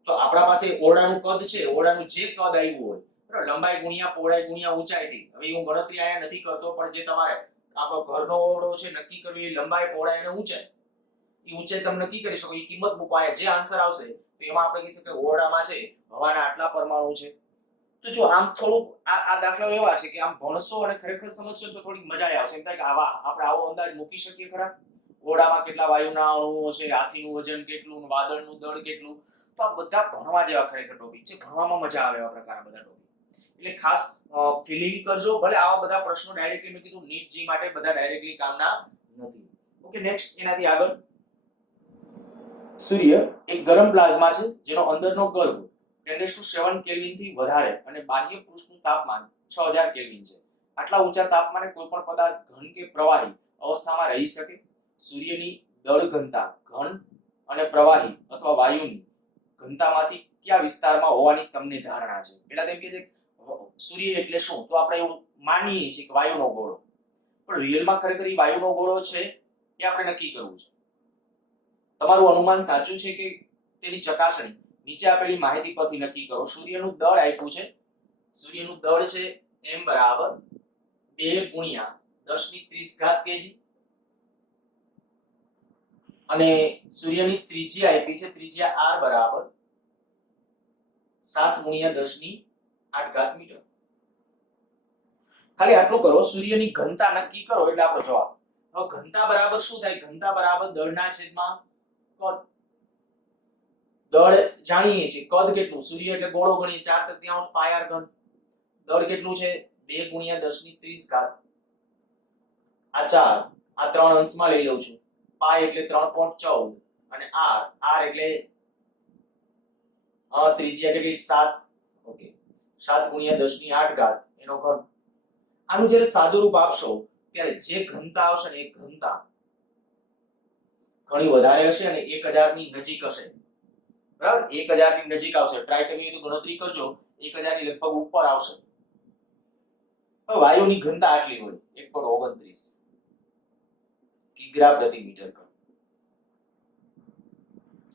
આપણા પાસે ઓરડાનું કદ છે, ઓરડાનું જે કદ આવ્યું હોય બરાબર, લંબાઈ ગુણ્યા પહોળાઈ ગુણ્યા ઊંચાઈથી. હવે હું ગણતરી આયા નથી કરતો, પણ જે તમારે આપણો ઘરનો ઓરડો છે નક્કી કરવી એ લંબાઈ પહોળાઈ અને ઊંચાઈ, એ ઊંચાઈ તમે નક્કી કરી શકો, એ કિંમત મૂકો. આયા જે આન્સર આવશે તો એમાં આપણે કહી શકીએ કે ઓરડામાં છે હવાના આટલા પરમાણુ છે. તો જો આમ થોડુંક આ દાખલાઓ એવા છે કે આમ ભણશો અને ખરેખર સમજશો તો થોડી મજા આવશે. એમ થાય કે આવા આપણે આવો અંદાજ મૂકી શકીએ ખરા. ઓરડામાં કેટલા વાયુના અણુઓ છે, હાથીનું વજન કેટલું, વાદળનું દળ કેટલું. તો આ બધા ભણવા જેવા ખરેખર ટોપિક છે, ભણવામાં મજા આવે એવા પ્રકારના બધા ટોપિક. એટલે ખાસ ફીલિંગ કરજો. ભલે આવા બધા પ્રશ્નો ડાયરેક્ટલી મેં કીધું નીટ જી માટે બધા ડાયરેક્ટલી કામના નથી. ઓકે, નેક્સ્ટ એનાથી આગળ. સૂર્ય એક ગરમ પ્લાઝમા છે જેનો અંદરનો ગર્ભ 10⁷ કેલ્વિન થી વધારે અને બાહ્ય પૃષ્ઠનું તાપમાન 6000 કેલ્વિન છે. આટલા ઊંચા તાપમાને કોઈ પણ પદાર્થ ઘન કે પ્રવાહી અવસ્થામાં રહી શકે. સૂર્યની દળ ઘનતા ઘન અને પ્રવાહી અથવા વાયુની ઘનતામાંથી કયા વિસ્તારમાં હોવાની તમને ધારણા છે? એટલે તેમ કે સૂર્ય એટલે શું? તો આપણે એવું માનીએ છીએ કે વાયુનો ગોળો, પણ રિયલમાં ખરેખર એ વાયુનો ગોળો છે એ આપણે નક્કી કરવું છે. તમારું અનુમાન સાચું છે કે તેની ચકાસણી નીચે આપેલી માહિતી પરથી નક્કી કરો. સૂર્યનું દળ આપ્યું છે. સૂર્યનું દળ છે m બરાબર 2 ગુણ્યા 10⁻30 કેજી અને સૂર્યની ત્રિજ્યા આપી છે, ત્રિજ્યા r બરાબર 7 ગુણ્યા 10⁸ મીટર. ખાલી આટલું કરો, સૂર્યની ઘનતા નક્કી કરો એટલે આપણો જવાબ. હવે ઘનતા બરાબર શું થાય? ઘનતા બરાબર દળના છેદમાં કદ. દળ જાણીએ છીએ, કદ કેટલું? સૂર્ય એટલે ગોળો ગણીએ 4/3 પાય r ઘન. દળ કેટલું છે? 2 ગુણ્યા 10⁻30. આ 4, આ 3 અંશમાં લઈ લઉં છું. પાય એટલે 3.14 અને r એટલે ત્રિજ્યા કેટલી? 7. ઓકે, 7 ગુણ્યા 10⁸ એનો ઘન. આનું જ્યારે સાદું રૂપ આપશો ત્યારે જે ઘનતા આવશે ને એ ઘનતા ઘણી વધારે હશે અને 1000 ની નજીક હશે. બરાબર, 1000 ની નજીક આવશે. ટ્રાય તમે ગણતરી કરજો, 1000 ની લગભગ ઉપર આવશે. હવે વાયુની ઘનતા આટલી હોય 1.29 કિગ્રા પ્રતિ મીટર ઘન.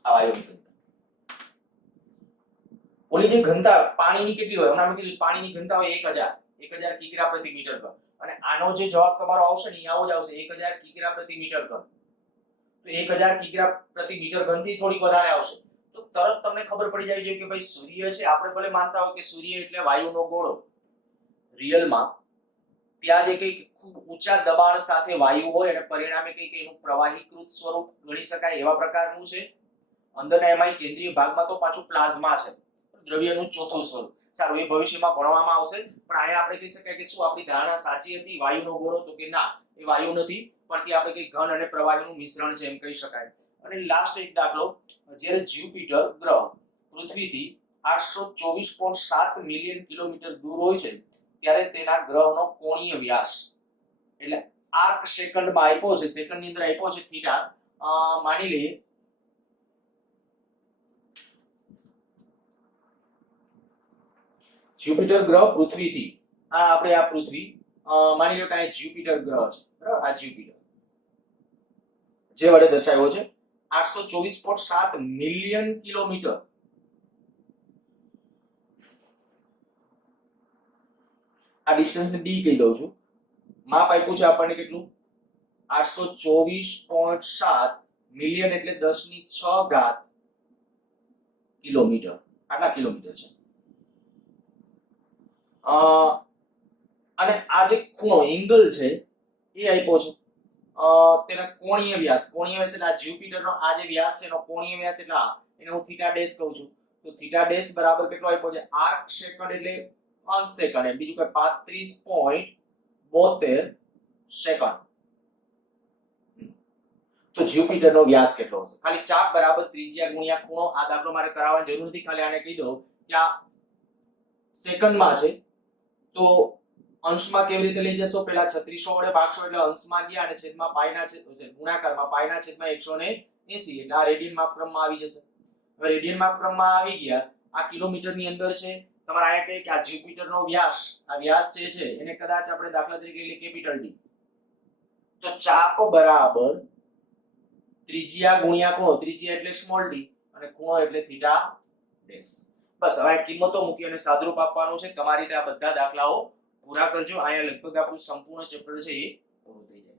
આ વાયુની ઘનતા. ઓલી જે ઘનતા પાણીની કેટલી હોય? હમણાં મેં કીધું પાણીની ઘનતા હોય 1000 કિગ્રા પ્રતિ મીટર ઘન. અને આનો જે જવાબ તમારો આવશે ને એ આવો જ આવશે, 1000 કિગ્રા પ્રતિ મીટર ઘન. તો 1000 કિગ્રા પ્રતિ મીટર ઘન થી થોડી વધારે આવશે. તો તરત તમને ખબર પડી જાય છે કે ભાઈ સૂર્ય છે, આપણે ભલે માનતા હોય કે સૂર્ય એટલે વાયુનો ગોળો, રિયલમાં ત્યાં જે કંઈક ખૂબ ઊંચા દબાણ સાથે વાયુ હોય અને પરિણામે કંઈક એનું પ્રવાહીકૃત સ્વરૂપ ગણી શકાય એવા પ્રકારનું છે. અંદરના એમાં કેન્દ્રીય ભાગમાં તો પાછું પ્લાઝમા છે, દ્રવ્યનું ચોથું સ્વરૂપ. સારું, એ ભવિષ્યમાં ભણવામાં આવશે, પણ અહીંયા આપણે કહી શકાય કે શું આપણી ધારણા સાચી હતી વાયુનો ગોળો? તો કે ના, એ વાયુ નથી, પણ કે આપણે કંઈક ઘન અને પ્રવાહીનું મિશ્રણ છે એમ કહી શકાય. અને લાસ્ટ એક દાખલો, જ્યારે જ્યુપિટર ગ્રહ પૃથ્વીથી 824.7 મિલિયન કિલોમીટર દૂર હોય છે ત્યારે તેના ગ્રહનો કોણીય વ્યાસ એટલે આર્ક સેકન્ડમાં આપ્યો છે, સેકન્ડની અંદર આપ્યો છે થીટા. માની લઈએ જ્યુપિટર ગ્રહ પૃથ્વીથી, આ પૃથ્વી, માની લો કે આ જ્યુપિટર ગ્રહ છે, બરાબર, આ જ્યુપિટર જે વડે દર્શાવ્યો છે 824.7 મિલિયન કિલોમીટર. આ ડિસ્ટન્સ ને ડી કહી દઉં છું. માપ આપ્યું છે આપણને કેટલું? 824.7 મિલિયન એટલે 10⁶ કિલોમીટર. આટલા કિલોમીટર છે. અને આ જે ખૂણો એંગલ છે એ આપ્યો છે, તેના કોણીય વ્યાસ એટલે આ જ્યુપિટરનો આ જે વ્યાસ છે એનો કોણીય વ્યાસ એટલે એને હું થીટા ડેશ કહું છું. તો થીટા ડેશ બરાબર કેટલો આપ્યો છે? આર્ક સેકન્ડ એટલે અંશ સેકન્ડ, એટલે બીજું કે 35.72 સેકન્ડ. તો જ્યુપિટરનો વ્યાસ કેટલો હશે? ખાલી ચાપ બરાબર ત્રિજ્યા ગુણ્યા ખૂણો. આ દાખલો મારે કરાવવાની જરૂર નથી, ખાલી આને કહી દઉં કે આ સેકન્ડમાં છે તો અંશમાં કેવી રીતે લઈ જશો? પહેલા 3600 વડે ભાગશો એટલે અંશમાં ગયા અને છેદમાં પાઈના ગુણાકારમાં પાઈના છેદમાં 180 80 એટલે આ રેડિયન માપક્રમમાં આવી જશે. હવે રેડિયન માપક્રમમાં આવી ગયા, આ કિલોમીટરની અંદર છે. તમારે આયા કહે કે આ જ્યુપિટરનો વ્યાસ, આ વ્યાસ જે છે એને કદાચ આપણે દાખલા તરીકે લઈએ કેપિટલ ડી. તો ચાપ બરાબર ત્રિજ્યા ગુણ્યા ખૂણો, ત્રિજ્યા એટલે સ્મોલ ડી અને ખૂણો એટલે થીટા ડેશ. બસ હવે આ કિંમતો મૂકી અને સાદુરૂપ આપવાનું છે. તમારી રીતે આ બધા દાખલાઓ પૂરા કરજો. અહીંયા લગભગ આપણું સંપૂર્ણ ચેપ્ટર છે એ પૂરું થઈ જાય.